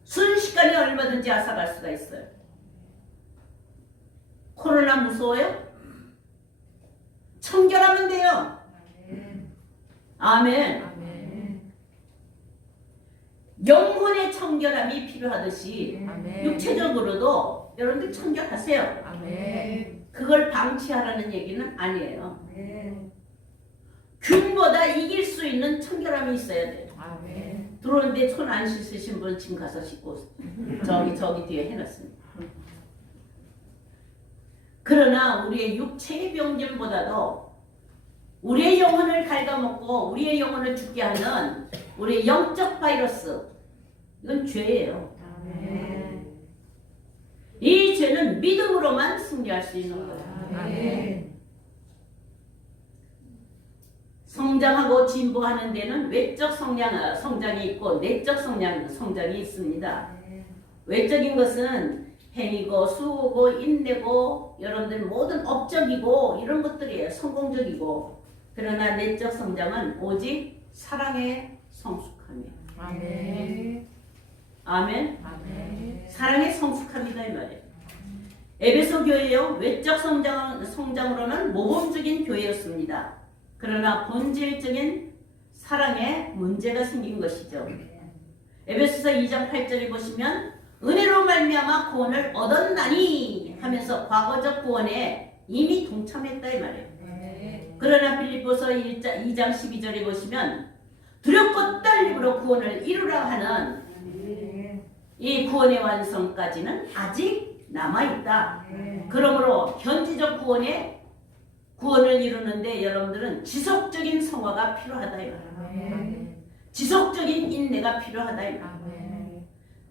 순식간에 얼마든지 앗아갈 수가 있어요. 코로나 무서워요? 청결하면 돼요. 아멘. 영혼의 청결함이 필요하듯이 아멘. 육체적으로도 여러분들 청결하세요. 아멘. 그걸 방치하라는 얘기는 아니에요. 아멘. 균보다 이길 수 있는 청결함이 있어야 돼요. 아멘. 들어오는데 손 안 씻으신 분 지금 가서 씻고 저기 뒤에 해놨습니다. 그러나 우리의 육체의 병짐보다도 우리의 영혼을 갉아먹고 우리의 영혼을 죽게 하는 우리의 영적 바이러스, 이건 죄예요. 아멘. 이 죄는 믿음으로만 승리할 수 있는 거예요. 아멘. 성장하고 진보하는 데는 외적 성장이 있고 내적 성장이 있습니다. 외적인 것은 행위고 수고고 인내고 여러분들 모든 업적이고 이런 것들이에요. 성공적이고. 그러나 내적 성장은 오직 사랑의 성숙함이에요. 아멘. 아멘. 아멘. 사랑의 성숙함이다 이 말이에요. 에베소 교회요 외적 성장으로는 모범적인 교회였습니다. 그러나 본질적인 사랑에 문제가 생긴 것이죠. 에베소서 2장 8절에 보시면 은혜로 말미암아 구원을 얻었나니 하면서 과거적 구원에 이미 동참했다 이 말이에요. 그러나 빌립보서 2장 12절에 보시면 두렵고 떨림으로 구원을 이루라 하는 이 구원의 완성까지는 아직 남아있다. 그러므로 현지적 구원을 이루는데 여러분들은 지속적인 성화가 필요하다 이 말이에요. 지속적인 인내가 필요하다 이 말이에요.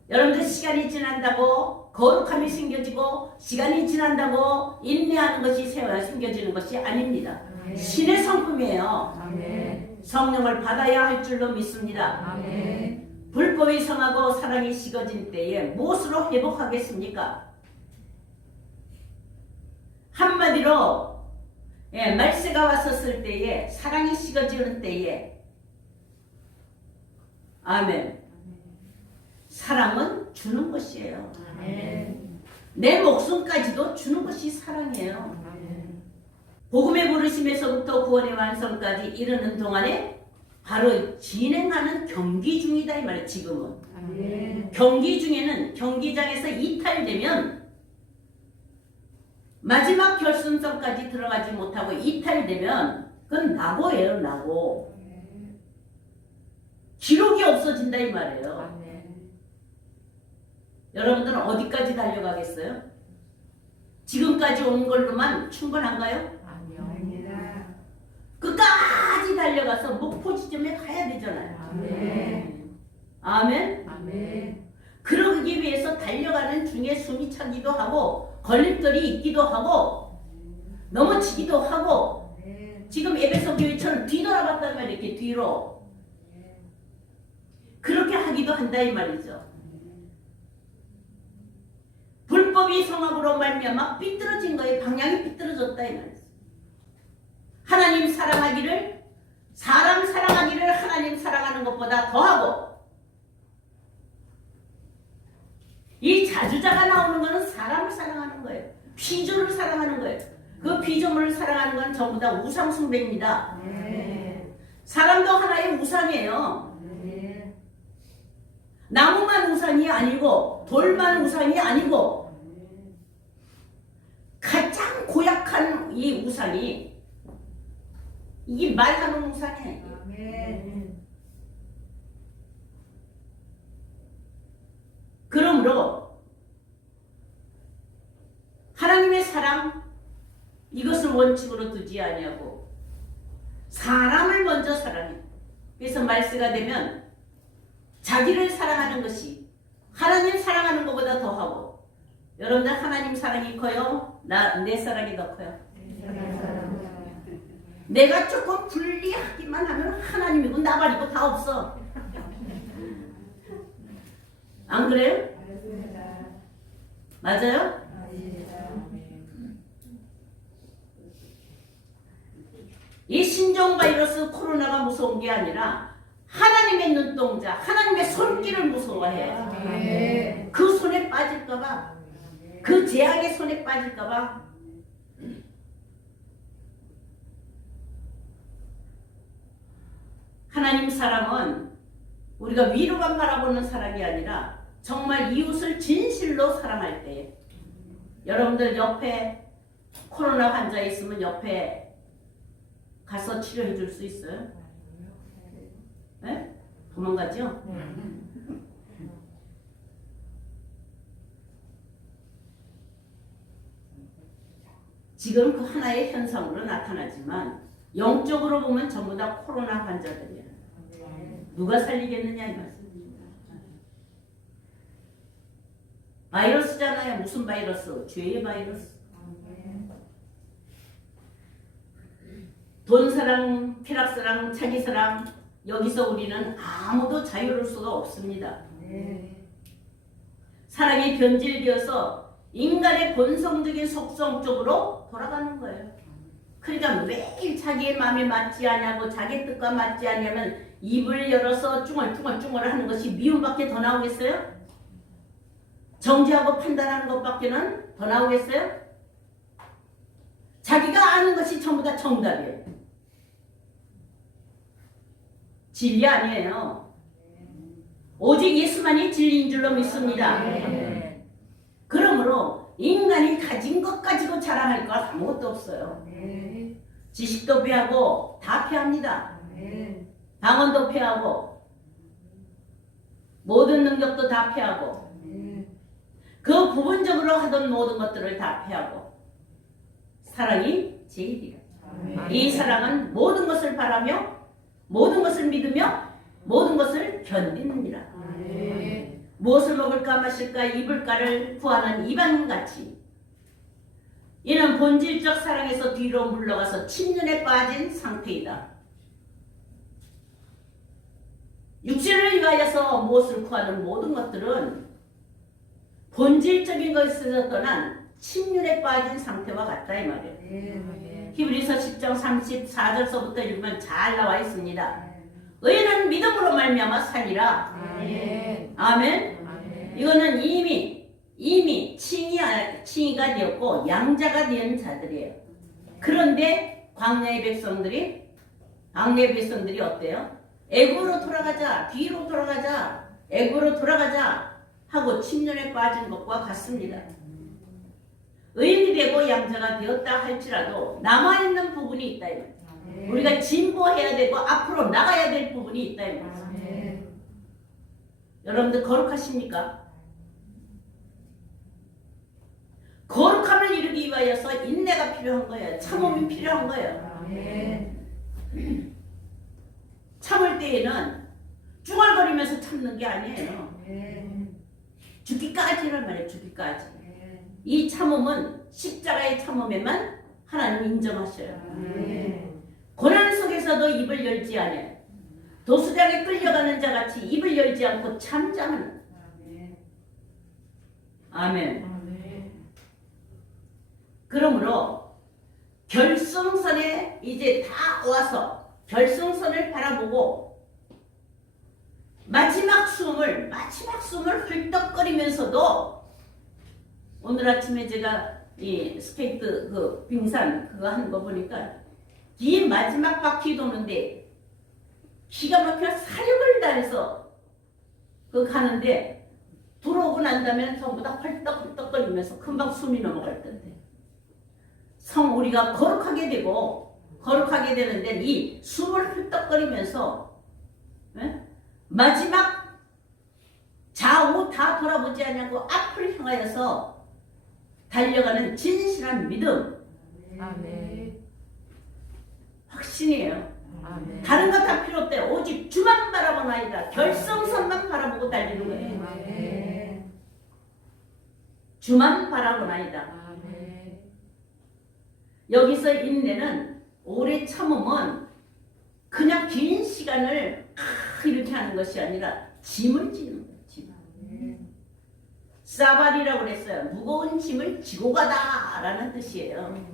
여러분들 시간이 지난다고 거룩함이 생겨지고 시간이 지난다고 인내하는 것이 생겨지는 것이 아닙니다. 신의 성품이에요. 성령을 받아야 할 줄로 믿습니다. 불법이 성하고 사랑이 식어진 때에 무엇으로 회복하겠습니까? 한마디로 말세가 왔었을 때에 사랑이 식어지는 때에 아멘. 사랑은 주는 것이에요. 내 목숨까지도 주는 것이 사랑이에요. 복음의 부르심에서부터 구원의 완성까지 이르는 동안에 바로 진행하는 경기 중이다 이 말이에요. 지금은. 경기 중에는 경기장에서 이탈되면 마지막 결승선까지 들어가지 못하고 이탈되면 그건 낙오예요. 낙오. 기록이 없어진다 이 말이에요. 여러분들은 어디까지 달려가겠어요? 지금까지 온 걸로만 충분한가요? 끝까지 달려가서 목표 지점에 가야 되잖아요. 아멘. 아멘. 그러기 위해서 달려가는 중에 숨이 차기도 하고 걸림돌이 있기도 하고 넘어지기도 하고 지금 에베소 교회처럼 뒤돌아봤단 말이에요. 이렇게 뒤로 그렇게 하기도 한다 이 말이죠. 불법이 성악으로 말미암아 삐뚤어진 거예요. 방향이 삐뚤어졌다 이 말이죠. 하나님 사랑하기를 사람 사랑하기를 하나님 사랑하는 것보다 더하고 이 자주자가 나오는 것은 사람을 사랑하는 거예요. 피조를 사랑하는 거예요. 그 피조물을 사랑하는 건 전부 다 우상 숭배입니다. 사람도 하나의 우상이에요. 나무만 우상이 아니고 돌만 우상이 아니고 가장 고약한 이 우상이 이게 말하는 우상이에요. 그러므로 하나님의 사랑 이것을 원칙으로 두지 아니하고 사람을 먼저 사랑해. 그래서 말세가 되면 자기를 사랑하는 것이 하나님 사랑하는 것보다 더하고 여러분들 하나님 사랑이 커요? 내 사랑이 더 커요? 내가 조금 불리하기만 하면 하나님이고 나 말이고 다 없어. 안 그래요? 맞아요? 이 신종 바이러스 코로나가 무서운 게 아니라 하나님의 눈동자, 하나님의 손길을 무서워해요. 그 손에 빠질까봐, 그 재앙의 손에 빠질까봐. 하나님 사랑은 우리가 위로만 바라보는 사랑이 아니라 정말 이웃을 진실로 사랑할 때에 여러분들 옆에 코로나 환자 있으면 옆에 가서 치료해 줄 수 있어요? 네? 도망가죠? 지금 그 하나의 현상으로 나타나지만 영적으로 보면 전부 다 코로나 환자들이야. 누가 살리겠느냐 이 말씀입니다. 바이러스잖아요. 무슨 바이러스? 죄의 바이러스. 돈사랑, 쾌락사랑, 자기사랑 여기서 우리는 아무도 자유로울 수가 없습니다. 사랑이 변질되어서 인간의 본성적인 속성 쪽으로 돌아가는 거예요. 그러니까 매일 자기의 마음에 맞지 않냐고 자기 뜻과 맞지 않냐면 입을 열어서 쭝얼쭝얼 하는 것이 미움밖에 더 나오겠어요? 정죄하고 판단하는 것밖에는 더 나오겠어요? 자기가 아는 것이 전부 다 정답이에요. 진리 아니에요. 오직 예수만이 진리인 줄로 믿습니다. 그러므로 인간이 가진 것 가지고 자랑할 것 아무것도 없어요. 지식도 패하고 다 패합니다. 방언도 패하고 모든 능력도 다 패하고 그 부분적으로 하던 모든 것들을 다 패하고 사랑이 제일이라. 이 사랑은 모든 것을 바라며 모든 것을 믿으며 모든 것을 견디느니라. 무엇을 먹을까 마실까 입을까를 구하는 이방인같이 이는 본질적 사랑에서 뒤로 물러가서 침륜에 빠진 상태이다. 육신을 위하여서 무엇을 구하는 모든 것들은 본질적인 것에서 떠난 침륜에 빠진 상태와 같다 이 말이에요. 히브리서 10장 34절서부터 읽으면 잘 나와 있습니다. 의인은 믿음으로 말미암아 살리라. 아멘. 이거는 이미 칭의가 되었고 양자가 된 자들이에요. 그런데 광야의 백성들이 어때요? 애굽으로 돌아가자, 뒤로 돌아가자, 애굽으로 돌아가자 하고 침륜에 빠진 것과 같습니다. 의인이 되고 양자가 되었다 할지라도 남아있는 부분이 있다. 우리가 진보해야 되고 앞으로 나가야 될 부분이 있다. 여러분들 거룩하십니까? 거룩함을 이루기 위하여서 인내가 필요한 거예요. 참음이 필요한 거예요. 참을 때에는 쭈글거리면서 참는 게 아니에요. 죽기까지란 말이에요. 죽기까지. 이 참음은 십자가의 참음에만 하나님 인정하셔요. 고난 속에서도 입을 열지 않아요. 도수장에 끌려가는 자같이 입을 열지 않고 참자하는. 아멘. 그러므로 결승선에 이제 다 와서 결승선을 바라보고 마지막 숨을 헐떡거리면서도 오늘 아침에 제가 이 스케이트 그 빙산 그거 하는 거 보니까 이 마지막 바퀴 도는데 기가 막혀 사력을 다해서 그 가는데 들어오고 난 다음에 전부 다 헐떡헐떡거리면서 금방 숨이 넘어갈 텐데 우리가 거룩하게 되는데 이 숨을 헐떡거리면서 마지막 좌우 다 돌아보지 않냐고 앞을 향하여서 달려가는 진실한 믿음. 아멘. 확신이에요. 아멘. 다른 것 다 필요 없대요. 오직 주만 바라보나이다. 결승선만 바라보고 달리는 거예요. 아멘. 주만 바라보나이다. 아멘. 여기서 인내는 오래 참음은 그냥 긴 시간을 이렇게 하는 것이 아니라 짐을 지는 거예요. 짐. 사발이라고 그랬어요. 무거운 짐을 지고 가다라는 뜻이에요.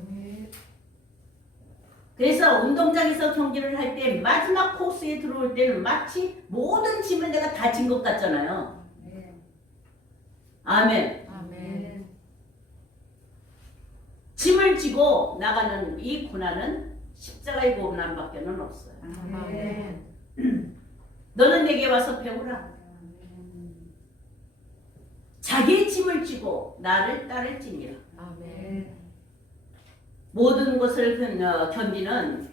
그래서 운동장에서 경기를 할 때 마지막 코스에 들어올 때는 마치 모든 짐을 내가 다 진 것 같잖아요. 아멘. 아멘. 짐을 지고 나가는 이 고난은 십자가의 고난밖에는 없어요. 아멘. 너는 내게 와서 배우라. 자기의 짐을 지고 나를 따를지니라. 아멘. 모든 것을 견디는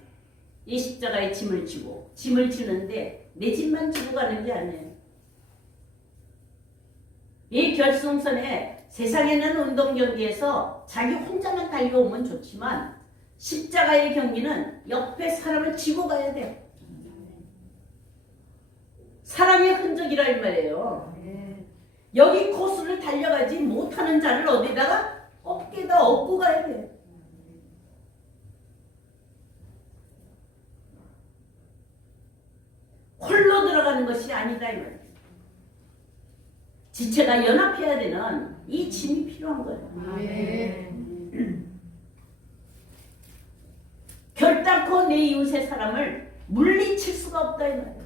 이 십자가의 짐을 지고 짐을 지는데 내 짐만 지고 가는 게 아니에요. 이 결승선에 세상에는 운동 경기에서 자기 혼자만 달려오면 좋지만 십자가의 경기는 옆에 사람을 지고 가야 돼요. 사랑의 흔적이라 이 말이에요. 여기 코스를 달려가지 못하는 자를 어디다가 어깨에다 업고 가야 돼요. 홀로 들어가는 것이 아니다 이 말이에요. 지체가 연합해야 되는 이 짐이 필요한 거예요. 아멘. 결단코 내 이웃의 사람을 물리칠 수가 없다 이 말이에요.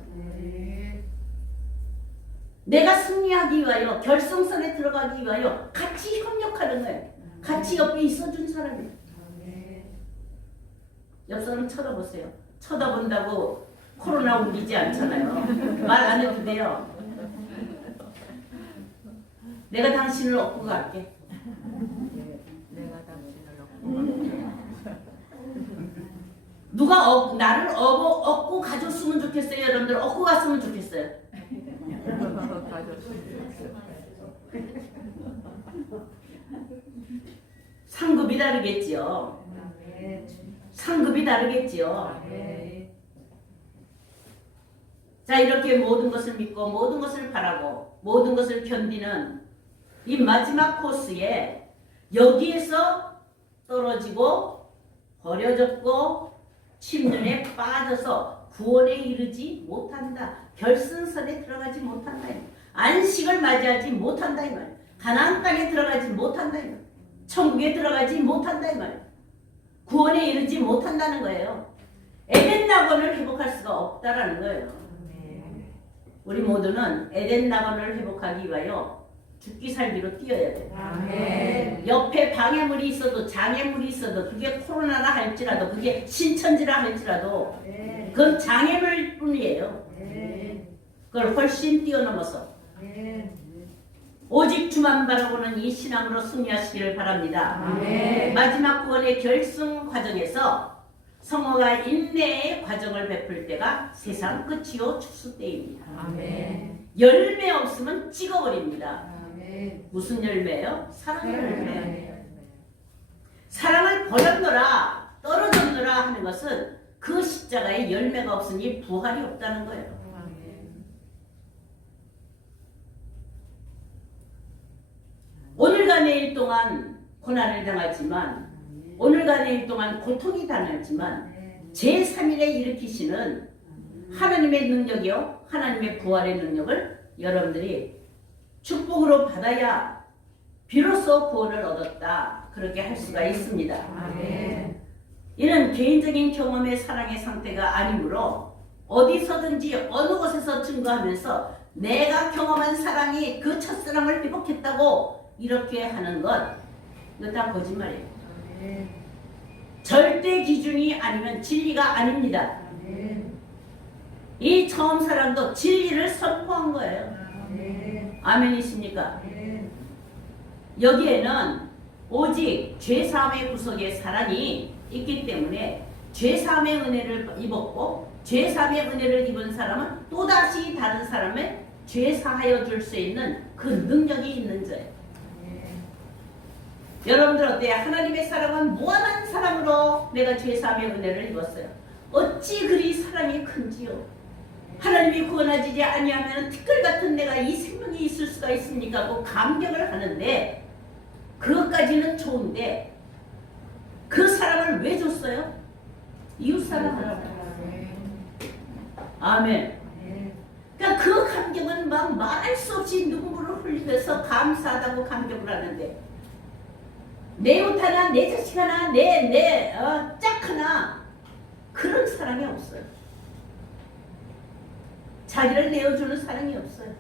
내가 승리하기 위하여 결승선에 들어가기 위하여 같이 협력하는 거예요. 같이 옆에 있어준 사람이에요. 옆 사람 쳐다보세요. 쳐다본다고 코로나 옮기지 않잖아요. 말 안 해도 돼요. 내가 당신을 업고 갈게. 내가 당신을 얻고 누가 나를 업고 가줬으면 좋겠어요. 여러분들 업고 갔으면 좋겠어요. 상급이 다르겠지요. 상급이 다르겠지요. 자, 이렇게 모든 것을 믿고 모든 것을 바라고 모든 것을 견디는 이 마지막 코스에 여기에서 떨어지고 버려졌고 침륜에 빠져서 구원에 이르지 못한다. 결승선에 들어가지 못한다. 안식을 맞이하지 못한다 이 말. 가나안 땅에 들어가지 못한다 이 말. 천국에 들어가지 못한다 이 말. 구원에 이르지 못한다는 거예요. 에덴 낙원을 회복할 수가 없다라는 거예요. 우리 모두는 에덴 낙원을 회복하기 위하여 죽기 살기로 뛰어야 돼요. 아멘. 옆에 방해물이 있어도 장애물이 있어도 그게 코로나라 할지라도 그게 신천지라 할지라도 그건 장애물 뿐이에요. 그걸 훨씬 뛰어넘어서 오직 주만 바라보는 이 신앙으로 승리하시기를 바랍니다. 아멘. 마지막 구원의 결승 과정에서 성호가 인내의 과정을 베풀 때가 세상 끝이요 축소 때입니다. 아멘. 열매 없으면 찍어버립니다. 아멘. 무슨 열매요? 사랑의 열매. 사랑을 버렸노라 떨어졌노라 하는 것은 그 십자가에 열매가 없으니 부활이 없다는 거예요. 아멘. 오늘과 내일 동안 고난을 당하지만 오늘과 내일 동안 고통이 당하지만 제3일에 일으키시는 하나님의 능력이요 하나님의 부활의 능력을 여러분들이 축복으로 받아야 비로소 구원을 얻었다 그렇게 할 수가 있습니다. 아멘. 이는 개인적인 경험의 사랑의 상태가 아니므로 어디서든지 어느 곳에서 증거하면서 내가 경험한 사랑이 그 첫사랑을 회복했다고 이렇게 하는 것 이거 다 거짓말이에요. 절대 기준이 아니면 진리가 아닙니다. 이 처음 사랑도 진리를 선포한 거예요. 아멘이십니까? 여기에는 오직 죄사함의 구속의 사랑이 있기 때문에 죄사함의 은혜를 입었고 죄사함의 은혜를 입은 사람은 또다시 다른 사람의 죄 사하여 줄 수 있는 그 능력이 있는 자예요. 여러분들 어때요? 하나님의 사랑은 무한한 사랑으로 내가 죄사함의 은혜를 입었어요. 어찌 그리 사랑이 큰지요. 하나님이 구원하지 아니하면 티끌 같은 내가 이 생명이 있을 수가 있습니까? 그 감격을 하는데 그것까지는 좋은데 그 사랑을 왜 줬어요? 이웃 사랑하라고. 아멘. 그러니까 그 감격은 막 말할 수 없이 눈물을 흘리면서 감사하다고 감격을 하는데 내 옷 하나, 내 자식 하나, 짝 하나 그런 사랑이 없어요. 자기를 내어주는 사랑이 없어요.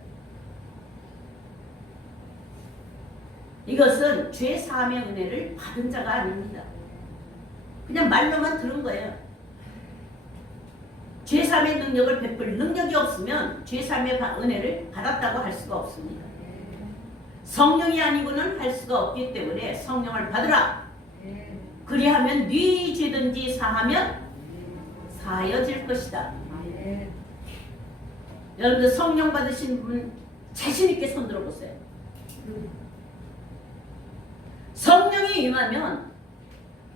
이것은 죄 사함의 은혜를 받은 자가 아닙니다. 그냥 말로만 들은 거예요. 죄사함의 능력을 베풀 능력이 없으면 죄사함의 은혜를 받았다고 할 수가 없습니다. 성령이 아니고는 할 수가 없기 때문에 성령을 받으라. 그리하면 네 죄든지 사하면 사하여질 것이다. 여러분들 성령 받으신 분 자신 있게 손 들어보세요. 성령이 임하면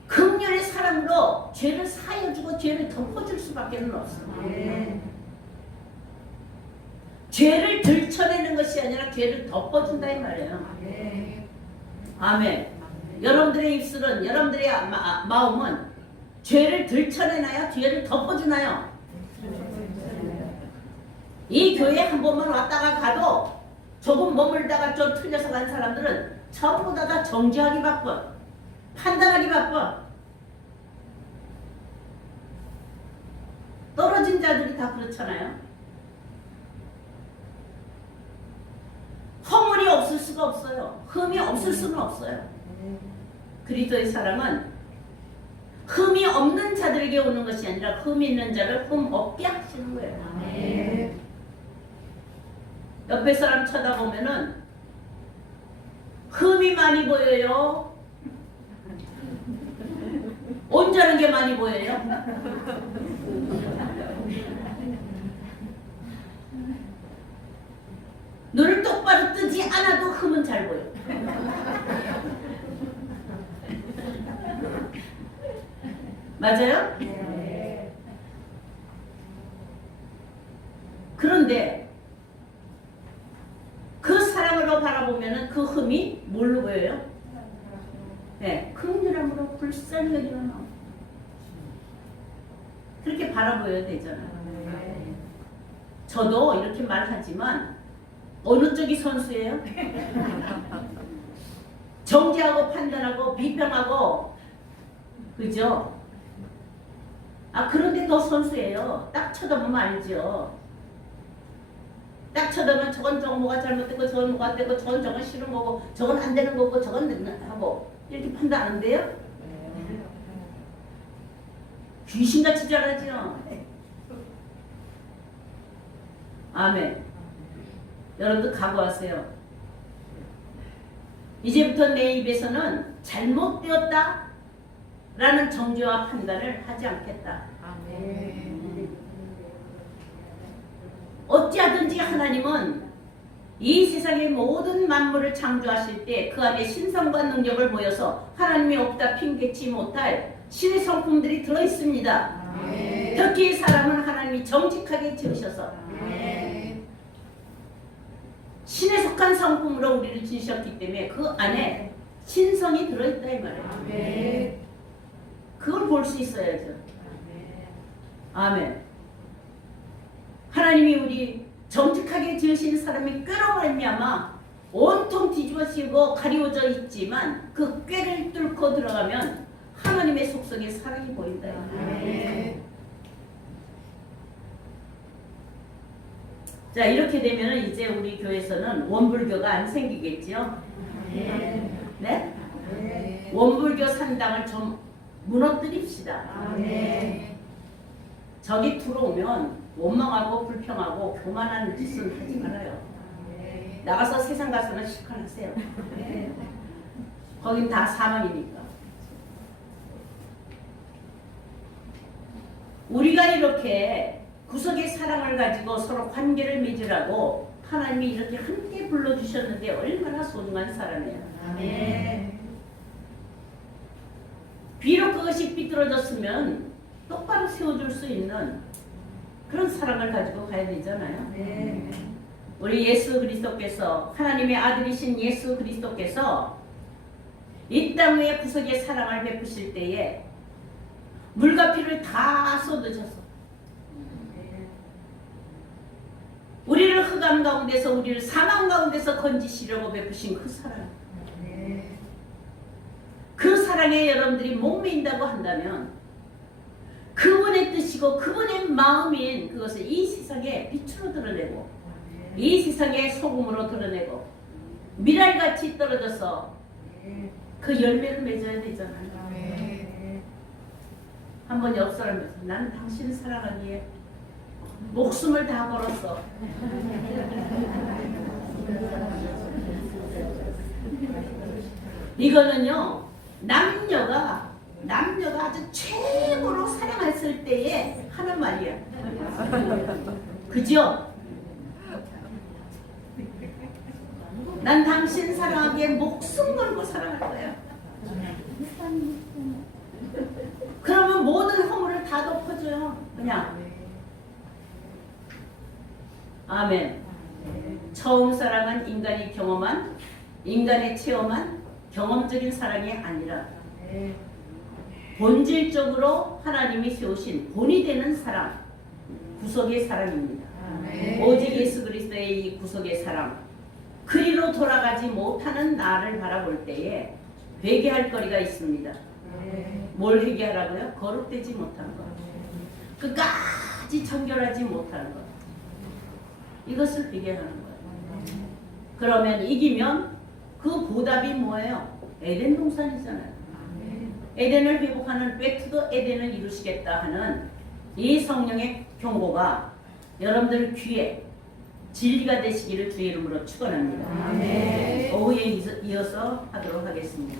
긍휼의 사랑으로 죄를 사여주고 죄를 덮어줄 수밖에 없습니다. 죄를 들춰내는 것이 아니라 죄를 덮어준다 이 말이에요. 아멘. 여러분들의 입술은, 여러분들의 마음은 죄를 들춰내나요? 죄를 덮어주나요? 이 교회 한 번만 왔다가 가도 조금 머물다가 좀 틀려서 간 사람들은 전부 다 정죄하기 바빠, 판단하기 바빠. 떨어진 자들이 다 그렇잖아요. 허물이 없을 수가 없어요. 흠이 없을 수는 없어요. 그리스도의 사랑은 흠이 없는 자들에게 오는 것이 아니라 흠이 있는 자를 흠 없게 하시는 거예요. 옆에 사람 쳐다보면은 흠이 많이 보여요? 온전한 게 많이 보여요? 눈을 똑바로 뜨지 않아도 흠은 잘 보여. 맞아요? 그런데 그 사랑으로 바라보면은 그 흠이 뭘로 보여요? 네, 긍휼함으로 불쌍히 여기는 마음. 그렇게 바라보여야 되잖아요. 저도 이렇게 말하지만 어느 쪽이 선수예요? 정죄하고 판단하고 비평하고, 그죠? 그런데 더 선수예요. 딱 쳐다보면 알죠. 딱 쳐다보면 저건 뭐가 잘못됐고 저건 뭐가 됐고 저건 싫은 거고 저건 안 되는 거고 저건 하고 이렇게 판단 안 돼요? 귀신같이 잘하죠. 아멘. 여러분들 각오하세요. 이제부터 내 입에서는 잘못되었다 라는 정죄와 판단을 하지 않겠다. 어찌하든지 하나님은 이 세상의 모든 만물을 창조하실 때 그 안에 신성과 능력을 보여서 하나님이 없다 핑계치 못할 신의 성품들이 들어있습니다. 특히 사람은 하나님이 정직하게 지으셔서 신에 속한 성품으로 우리를 지으셨기 때문에 그 안에 신성이 들어있다 이 말이에요. 그걸 볼 수 있어야죠. 아멘. 하나님이 우리 정직하게 지으신 사람이 꾀로 말미암아 온통 뒤집어지고 가리워져 있지만 그 꾀를 뚫고 들어가면 하나님의 속성에 사랑이 보인다. 자, 이렇게 되면 이제 우리 교회에서는 원불교가 안 생기겠죠? 네? 원불교 산당을 좀 무너뜨립시다. 저기 들어오면 원망하고 불평하고 교만한 짓은 하지 말아요. 나가서 세상 가서는 실컷 하세요. 거긴 다 사망이니까. 우리가 이렇게 구석의 사랑을 가지고 서로 관계를 맺으라고 하나님이 이렇게 함께 불러주셨는데 얼마나 소중한 사람이에요. 비록 그것이 삐뚤어졌으면 똑바로 세워줄 수 있는 그런 사랑을 가지고 가야 되잖아요. 우리 예수 그리스도께서, 하나님의 아들이신 예수 그리스도께서 이 땅 위에 구석의 사랑을 베푸실 때에 물과 피를 다 쏟으셔서 우리를 흑암 가운데서, 우리를 사망 가운데서 건지시려고 베푸신 그 사랑, 그 사랑에 여러분들이 목매인다고 한다면 그분의 뜻이고 그분의 마음인 그것을 이 세상에 빛으로 드러내고 이 세상에 소금으로 드러내고 미랄같이 떨어져서 그 열매를 맺어야 되잖아요. 한번 옆 사람에서 나는 당신을 사랑하기에 목숨을 다 걸었어. 이거는요, 남녀가 아주 최고로 사랑했을 때에 하는 말이야. 그죠? 난 당신 사랑하기에 목숨 걸고 사랑할 거야. 그러면 모든 허물을 다 덮어줘요. 그냥. 아멘. 처음 사랑은 인간이 체험한 경험적인 사랑이 아니라 본질적으로 하나님이 세우신 본이 되는 사랑, 구속의 사랑입니다. 오직 예수 그리스도의 이 구속의 사랑, 그리로 돌아가지 못하는 나를 바라볼 때에 회개할 거리가 있습니다. 뭘 회개하라고요? 거룩되지 못한 것, 끝까지 정결하지 못하는 것, 이것을 회개하는 거예요. 그러면 이기면 그 보답이 뭐예요? 에덴 동산이잖아요. 에덴을 회복하는 백투더 에덴을 이루시겠다 하는 이 성령의 경고가 여러분들 귀에 진리가 되시기를 주의 이름으로 축원합니다. 오후에 이어서 하도록 하겠습니다.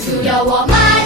두려워 말라.